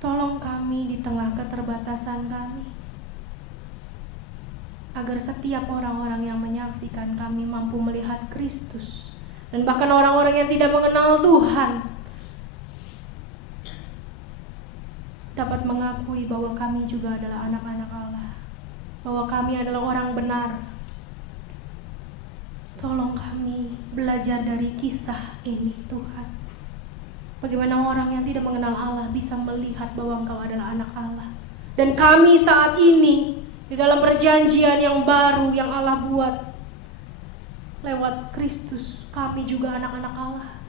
Tolong kami di tengah keterbatasan kami, agar setiap orang-orang yang menyaksikan kami mampu melihat Kristus, dan bahkan orang-orang yang tidak mengenal Tuhan dapat mengakui bahwa kami juga adalah anak-anak Allah, bahwa kami adalah orang benar. Tolong kami belajar dari kisah ini Tuhan, bagaimana orang yang tidak mengenal Allah bisa melihat bahwa Engkau adalah anak Allah. Dan kami saat ini di dalam perjanjian yang baru yang Allah buat lewat Kristus, kami juga anak-anak Allah.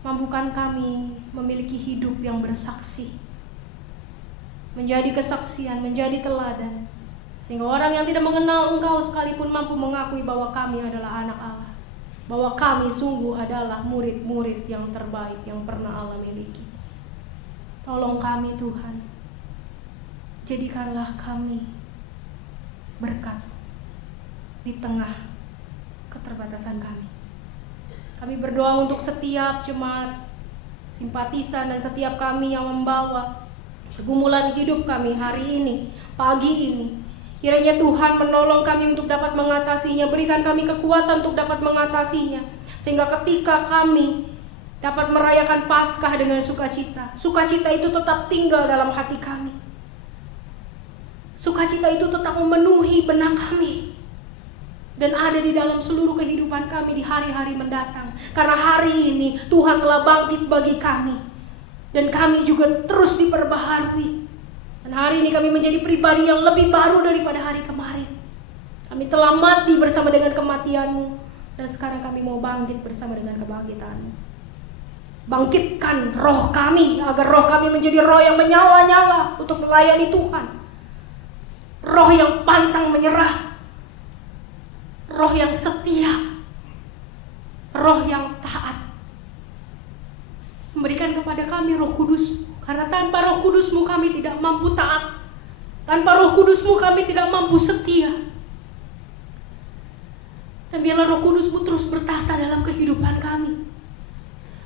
Mampukan kami memiliki hidup yang bersaksi, menjadi kesaksian, menjadi teladan, sehingga orang yang tidak mengenal Engkau sekalipun mampu mengakui bahwa kami adalah anak Allah, bahwa kami sungguh adalah murid-murid yang terbaik yang pernah Allah miliki. Tolong kami Tuhan, jadikanlah kami berkat di tengah keterbatasan kami. Kami berdoa untuk setiap jemaat, simpatisan, dan setiap kami yang membawa pergumulan hidup kami hari ini, pagi ini. Kiranya Tuhan menolong kami untuk dapat mengatasinya, berikan kami kekuatan untuk dapat mengatasinya, sehingga ketika kami dapat merayakan Paskah dengan sukacita, sukacita itu tetap tinggal dalam hati kami. Sukacita itu tetap memenuhi benak kami dan ada di dalam seluruh kehidupan kami di hari-hari mendatang. Karena hari ini Tuhan telah bangkit bagi kami dan kami juga terus diperbaharui. Dan hari ini kami menjadi pribadi yang lebih baru daripada hari kemarin. Kami telah mati bersama dengan kematian-Mu Dan sekarang kami mau bangkit bersama dengan kebangkitan-Mu. Bangkitkan roh kami, agar roh kami menjadi roh yang menyala-nyala untuk melayani Tuhan. Roh yang pantang menyerah, roh yang setia, roh yang taat. Memberikan kepada kami Roh Kudus-Mu, karena tanpa Roh Kudus-Mu kami tidak mampu taat. Tanpa Roh Kudus-Mu kami tidak mampu setia. Dan biarlah Roh Kudus-Mu terus bertahta dalam kehidupan kami,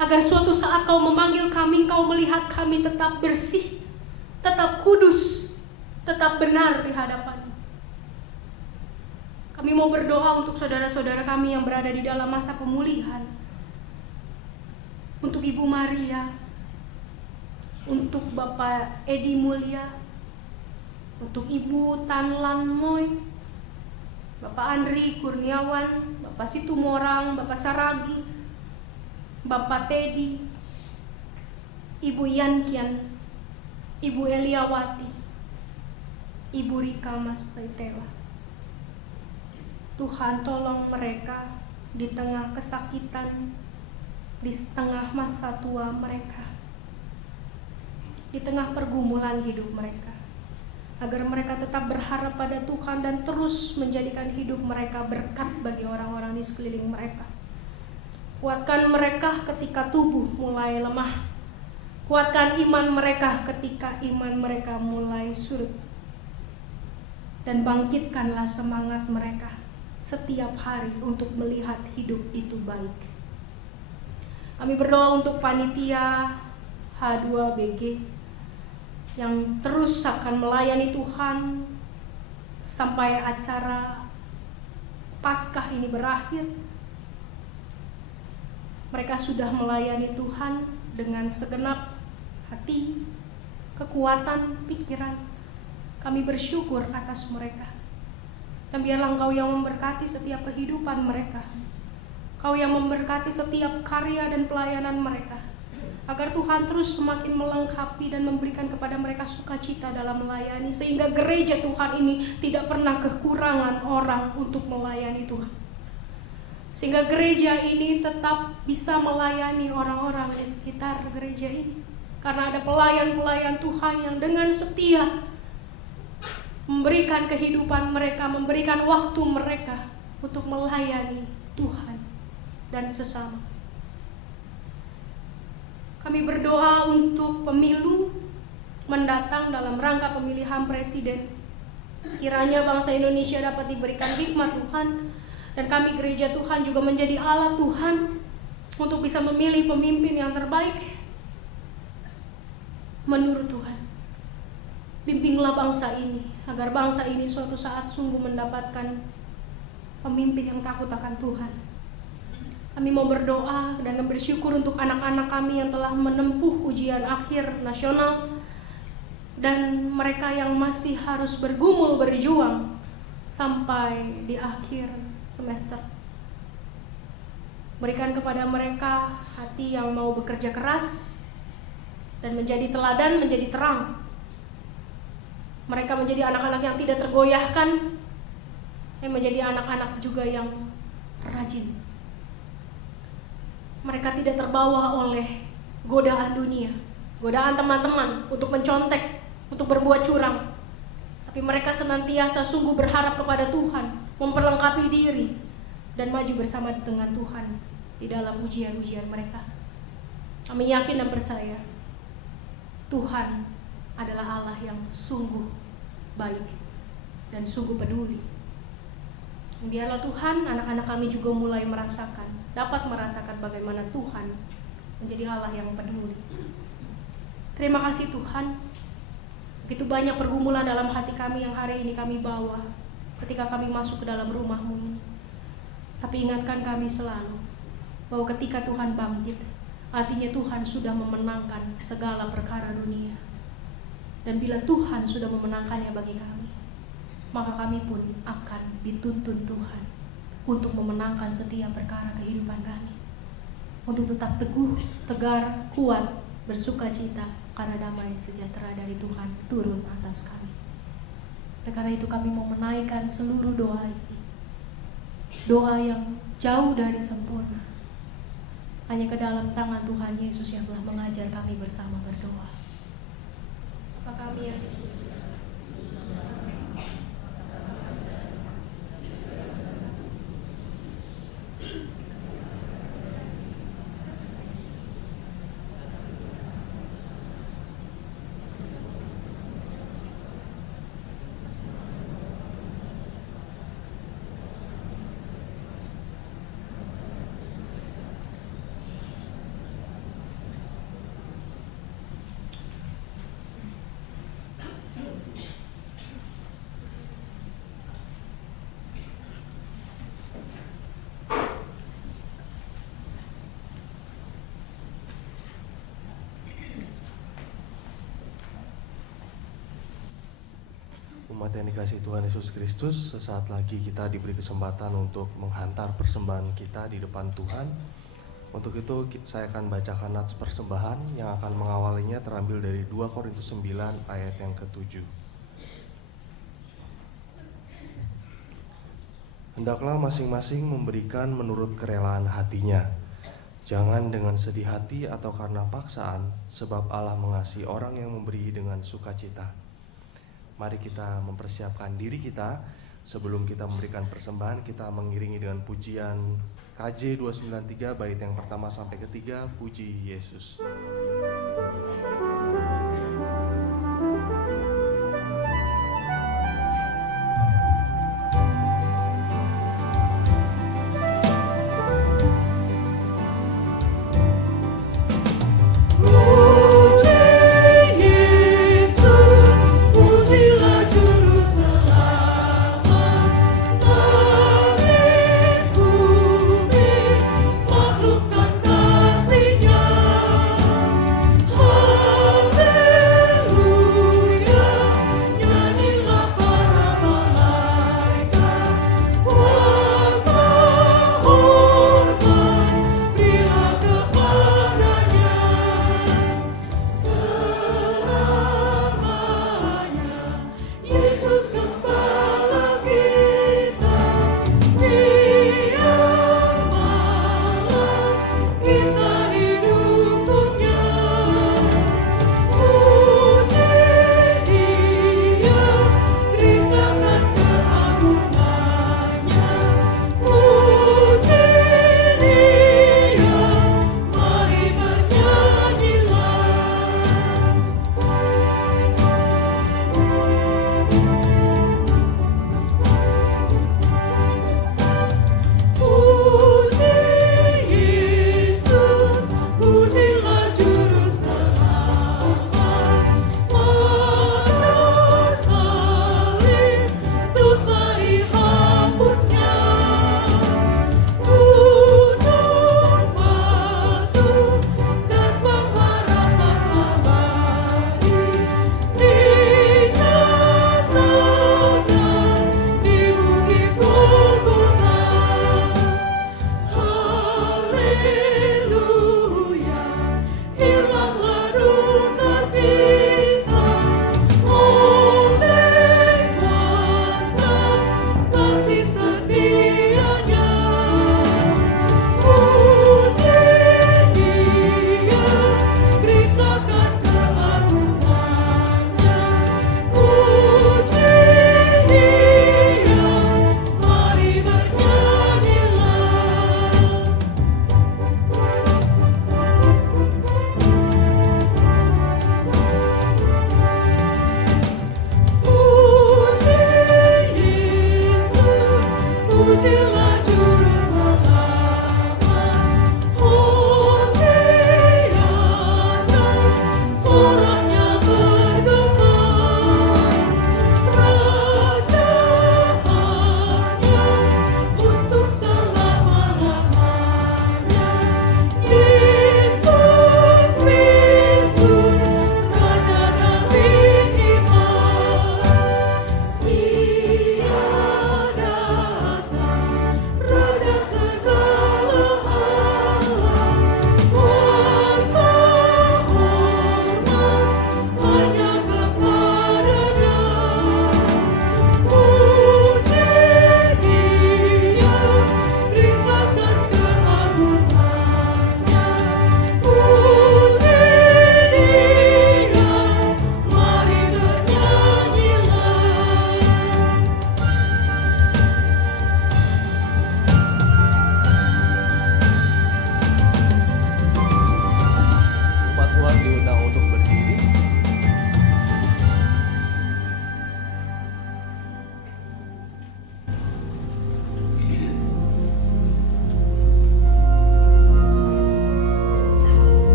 agar suatu saat Kau memanggil kami, Kau melihat kami tetap bersih, tetap kudus, tetap benar di hadapan-Mu. Kami mau berdoa untuk saudara-saudara kami yang berada di dalam masa pemulihan. Untuk Ibu Maria, untuk Bapak Edi Mulya, untuk Ibu Tanlan Moy, Bapak Andri Kurniawan, Bapak Situmorang, Bapak Saragi, Bapak Teddy, Ibu Yankian, Ibu Eliawati, Ibu Rika Mas Paitela. Tuhan, tolong mereka di tengah kesakitan, di tengah masa tua mereka, di tengah pergumulan hidup mereka, agar mereka tetap berharap pada Tuhan dan terus menjadikan hidup mereka berkat bagi orang-orang di sekeliling mereka. Kuatkan mereka ketika tubuh mulai lemah. Kuatkan iman mereka ketika iman mereka mulai surut. Dan bangkitkanlah semangat mereka setiap hari untuk melihat hidup itu baik. Kami berdoa untuk panitia H2BG yang terus akan melayani Tuhan sampai acara Paskah ini berakhir. Mereka sudah melayani Tuhan dengan segenap hati, kekuatan, pikiran. Kami bersyukur atas mereka. Dan biarlah Engkau yang memberkati setiap kehidupan mereka. Kau yang memberkati setiap karya dan pelayanan mereka, agar Tuhan terus semakin melengkapi dan memberikan kepada mereka sukacita dalam melayani, sehingga gereja Tuhan ini tidak pernah kekurangan orang untuk melayani Tuhan. Sehingga gereja ini tetap bisa melayani orang-orang di sekitar gereja ini, karena ada pelayan-pelayan Tuhan yang dengan setia memberikan kehidupan mereka, memberikan waktu mereka untuk melayani Tuhan dan sesama. Kami berdoa untuk pemilu mendatang dalam rangka pemilihan presiden. Kiranya bangsa Indonesia dapat diberikan hikmat Tuhan, dan kami gereja Tuhan juga menjadi alat Tuhan untuk bisa memilih pemimpin yang terbaik menurut Tuhan. Bimbinglah bangsa ini, agar bangsa ini suatu saat sungguh mendapatkan pemimpin yang takut akan Tuhan. Kami mau berdoa dan bersyukur untuk anak-anak kami yang telah menempuh ujian akhir nasional, dan mereka yang masih harus bergumul berjuang sampai di akhir semester. Berikan kepada mereka hati yang mau bekerja keras dan menjadi teladan, menjadi terang. Mereka menjadi anak-anak yang tidak tergoyahkan, yang menjadi anak-anak juga yang rajin. Mereka tidak terbawa oleh godaan dunia, godaan teman-teman untuk mencontek, untuk berbuat curang. Tapi mereka senantiasa sungguh berharap kepada Tuhan, memperlengkapi diri, dan maju bersama dengan Tuhan di dalam ujian-ujian mereka. Kami yakin dan percaya Tuhan adalah Allah yang sungguh baik dan sungguh peduli. Biarlah Tuhan, anak-anak kami juga mulai dapat merasakan bagaimana Tuhan menjadi Allah yang peduli. Terima kasih Tuhan. Begitu banyak pergumulan dalam hati kami yang hari ini kami bawa ketika kami masuk ke dalam rumah-Mu ini. Tapi ingatkan kami selalu bahwa ketika Tuhan bangkit, artinya Tuhan sudah memenangkan segala perkara dunia. Dan bila Tuhan sudah memenangkannya bagi kami, maka kami pun akan dituntun Tuhan untuk memenangkan setiap perkara kehidupan kami, untuk tetap teguh, tegar, kuat, bersuka cita, karena damai sejahtera dari Tuhan turun atas kami. Oleh karena itu kami mau menaikkan seluruh doa ini doa yang jauh dari sempurna. Hanya ke dalam tangan Tuhan Yesus yang telah mengajar kami bersama berdoa. Bapa kami yang di surga, Umat yang dikasihi Tuhan Yesus Kristus, sesaat lagi kita diberi kesempatan untuk menghantar persembahan kita di depan Tuhan. Untuk itu saya akan bacakan nats persembahan yang akan mengawalinya terambil dari 2 Korintus 9 ayat yang ke-7. Hendaklah masing-masing memberikan menurut kerelaan hatinya, jangan dengan sedih hati atau karena paksaan, sebab Allah mengasihi orang yang memberi dengan sukacita. Mari kita mempersiapkan diri kita. Sebelum kita memberikan persembahan, kita mengiringi dengan pujian KJ 293 bait yang pertama sampai ketiga, Puji Yesus. Makhlukkan kasih-Nya.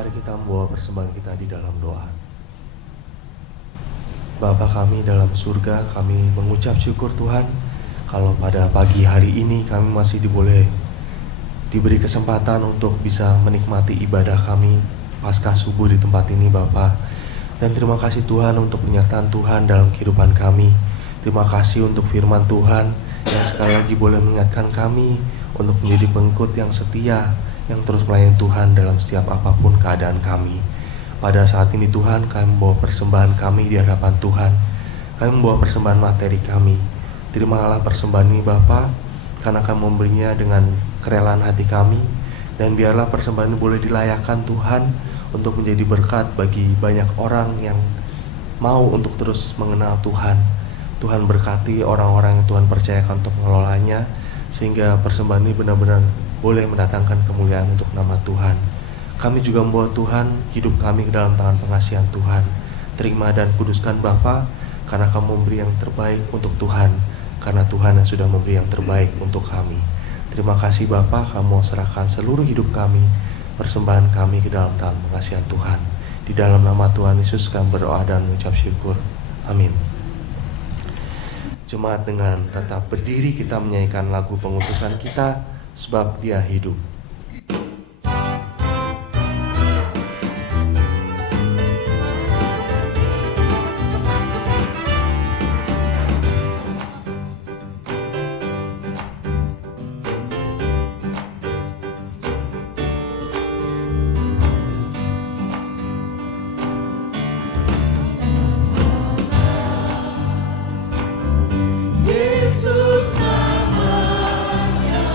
Mari kita membawa persembahan kita di dalam doa. Bapa kami dalam surga, kami mengucap syukur Tuhan kalau pada pagi hari ini kami masih diberi kesempatan untuk bisa menikmati ibadah kami pasca subuh di tempat ini Bapa. Dan terima kasih Tuhan untuk penyertaan Tuhan dalam kehidupan kami. Terima kasih untuk firman Tuhan yang sekali lagi boleh mengingatkan kami untuk menjadi pengikut yang setia, yang terus melayani Tuhan dalam setiap apapun keadaan kami. Pada saat ini Tuhan, kami membawa persembahan kami di hadapan Tuhan. Kami membawa persembahan materi kami. Terimalah persembahan ini Bapa, karena kami memberinya dengan kerelaan hati kami. Dan biarlah persembahan ini boleh dilayakkan Tuhan untuk menjadi berkat bagi banyak orang yang mau untuk terus mengenal Tuhan. Tuhan berkati orang-orang yang Tuhan percayakan untuk mengelolanya, sehingga persembahan ini benar-benar boleh mendatangkan kemuliaan untuk nama Tuhan. Kami juga membawa Tuhan hidup kami ke dalam tangan pengasihan Tuhan. Terima dan kuduskan Bapa, karena kamu memberi yang terbaik untuk Tuhan, karena Tuhan yang sudah memberi yang terbaik untuk kami. Terima kasih Bapa, kamu serahkan seluruh hidup kami, persembahan kami ke dalam tangan pengasihan Tuhan. Di dalam nama Tuhan Yesus kami berdoa dan mengucap syukur. Amin. Jemaat dengan tetap berdiri kita menyanyikan lagu pengutusan kita, sebab Dia hidup. Yesus namanya,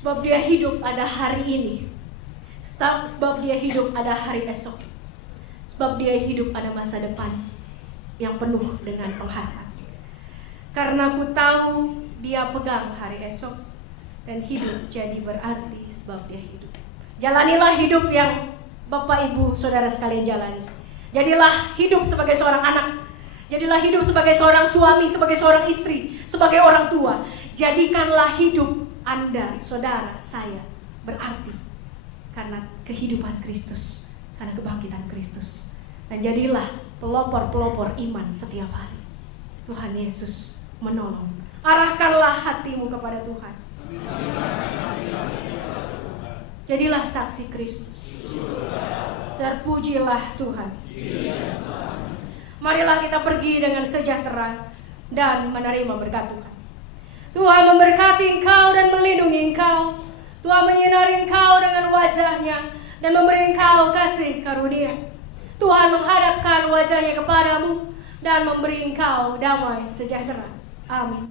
Sebab dia hidup ada hari ini. Sebab dia hidup ada hari esok. Sebab dia hidup ada masa depan yang penuh dengan pengharapan. Karena ku tahu dia pegang hari esok, dan hidup jadi berarti sebab dia hidup. Jalanilah hidup yang Bapak, Ibu, Saudara sekalian jalani. Jadilah hidup sebagai seorang anak. Jadilah hidup sebagai seorang suami, sebagai seorang istri, sebagai orang tua. Jadikanlah hidup Anda, saudara, saya berarti karena kehidupan Kristus, karena kebangkitan Kristus. Dan jadilah pelopor-pelopor iman setiap hari. Tuhan Yesus menolong. Arahkanlah hatimu kepada Tuhan. Jadilah saksi Kristus. Terpujilah Tuhan. Marilah kita pergi dengan sejahtera dan menerima berkat Tuhan. Tuhan memberkati engkau dan melindungi engkau. Tuhan menyinari engkau dengan wajah-Nya dan memberi engkau kasih karunia. Tuhan menghadapkan wajah-Nya kepadamu dan memberi engkau damai sejahtera. Amin.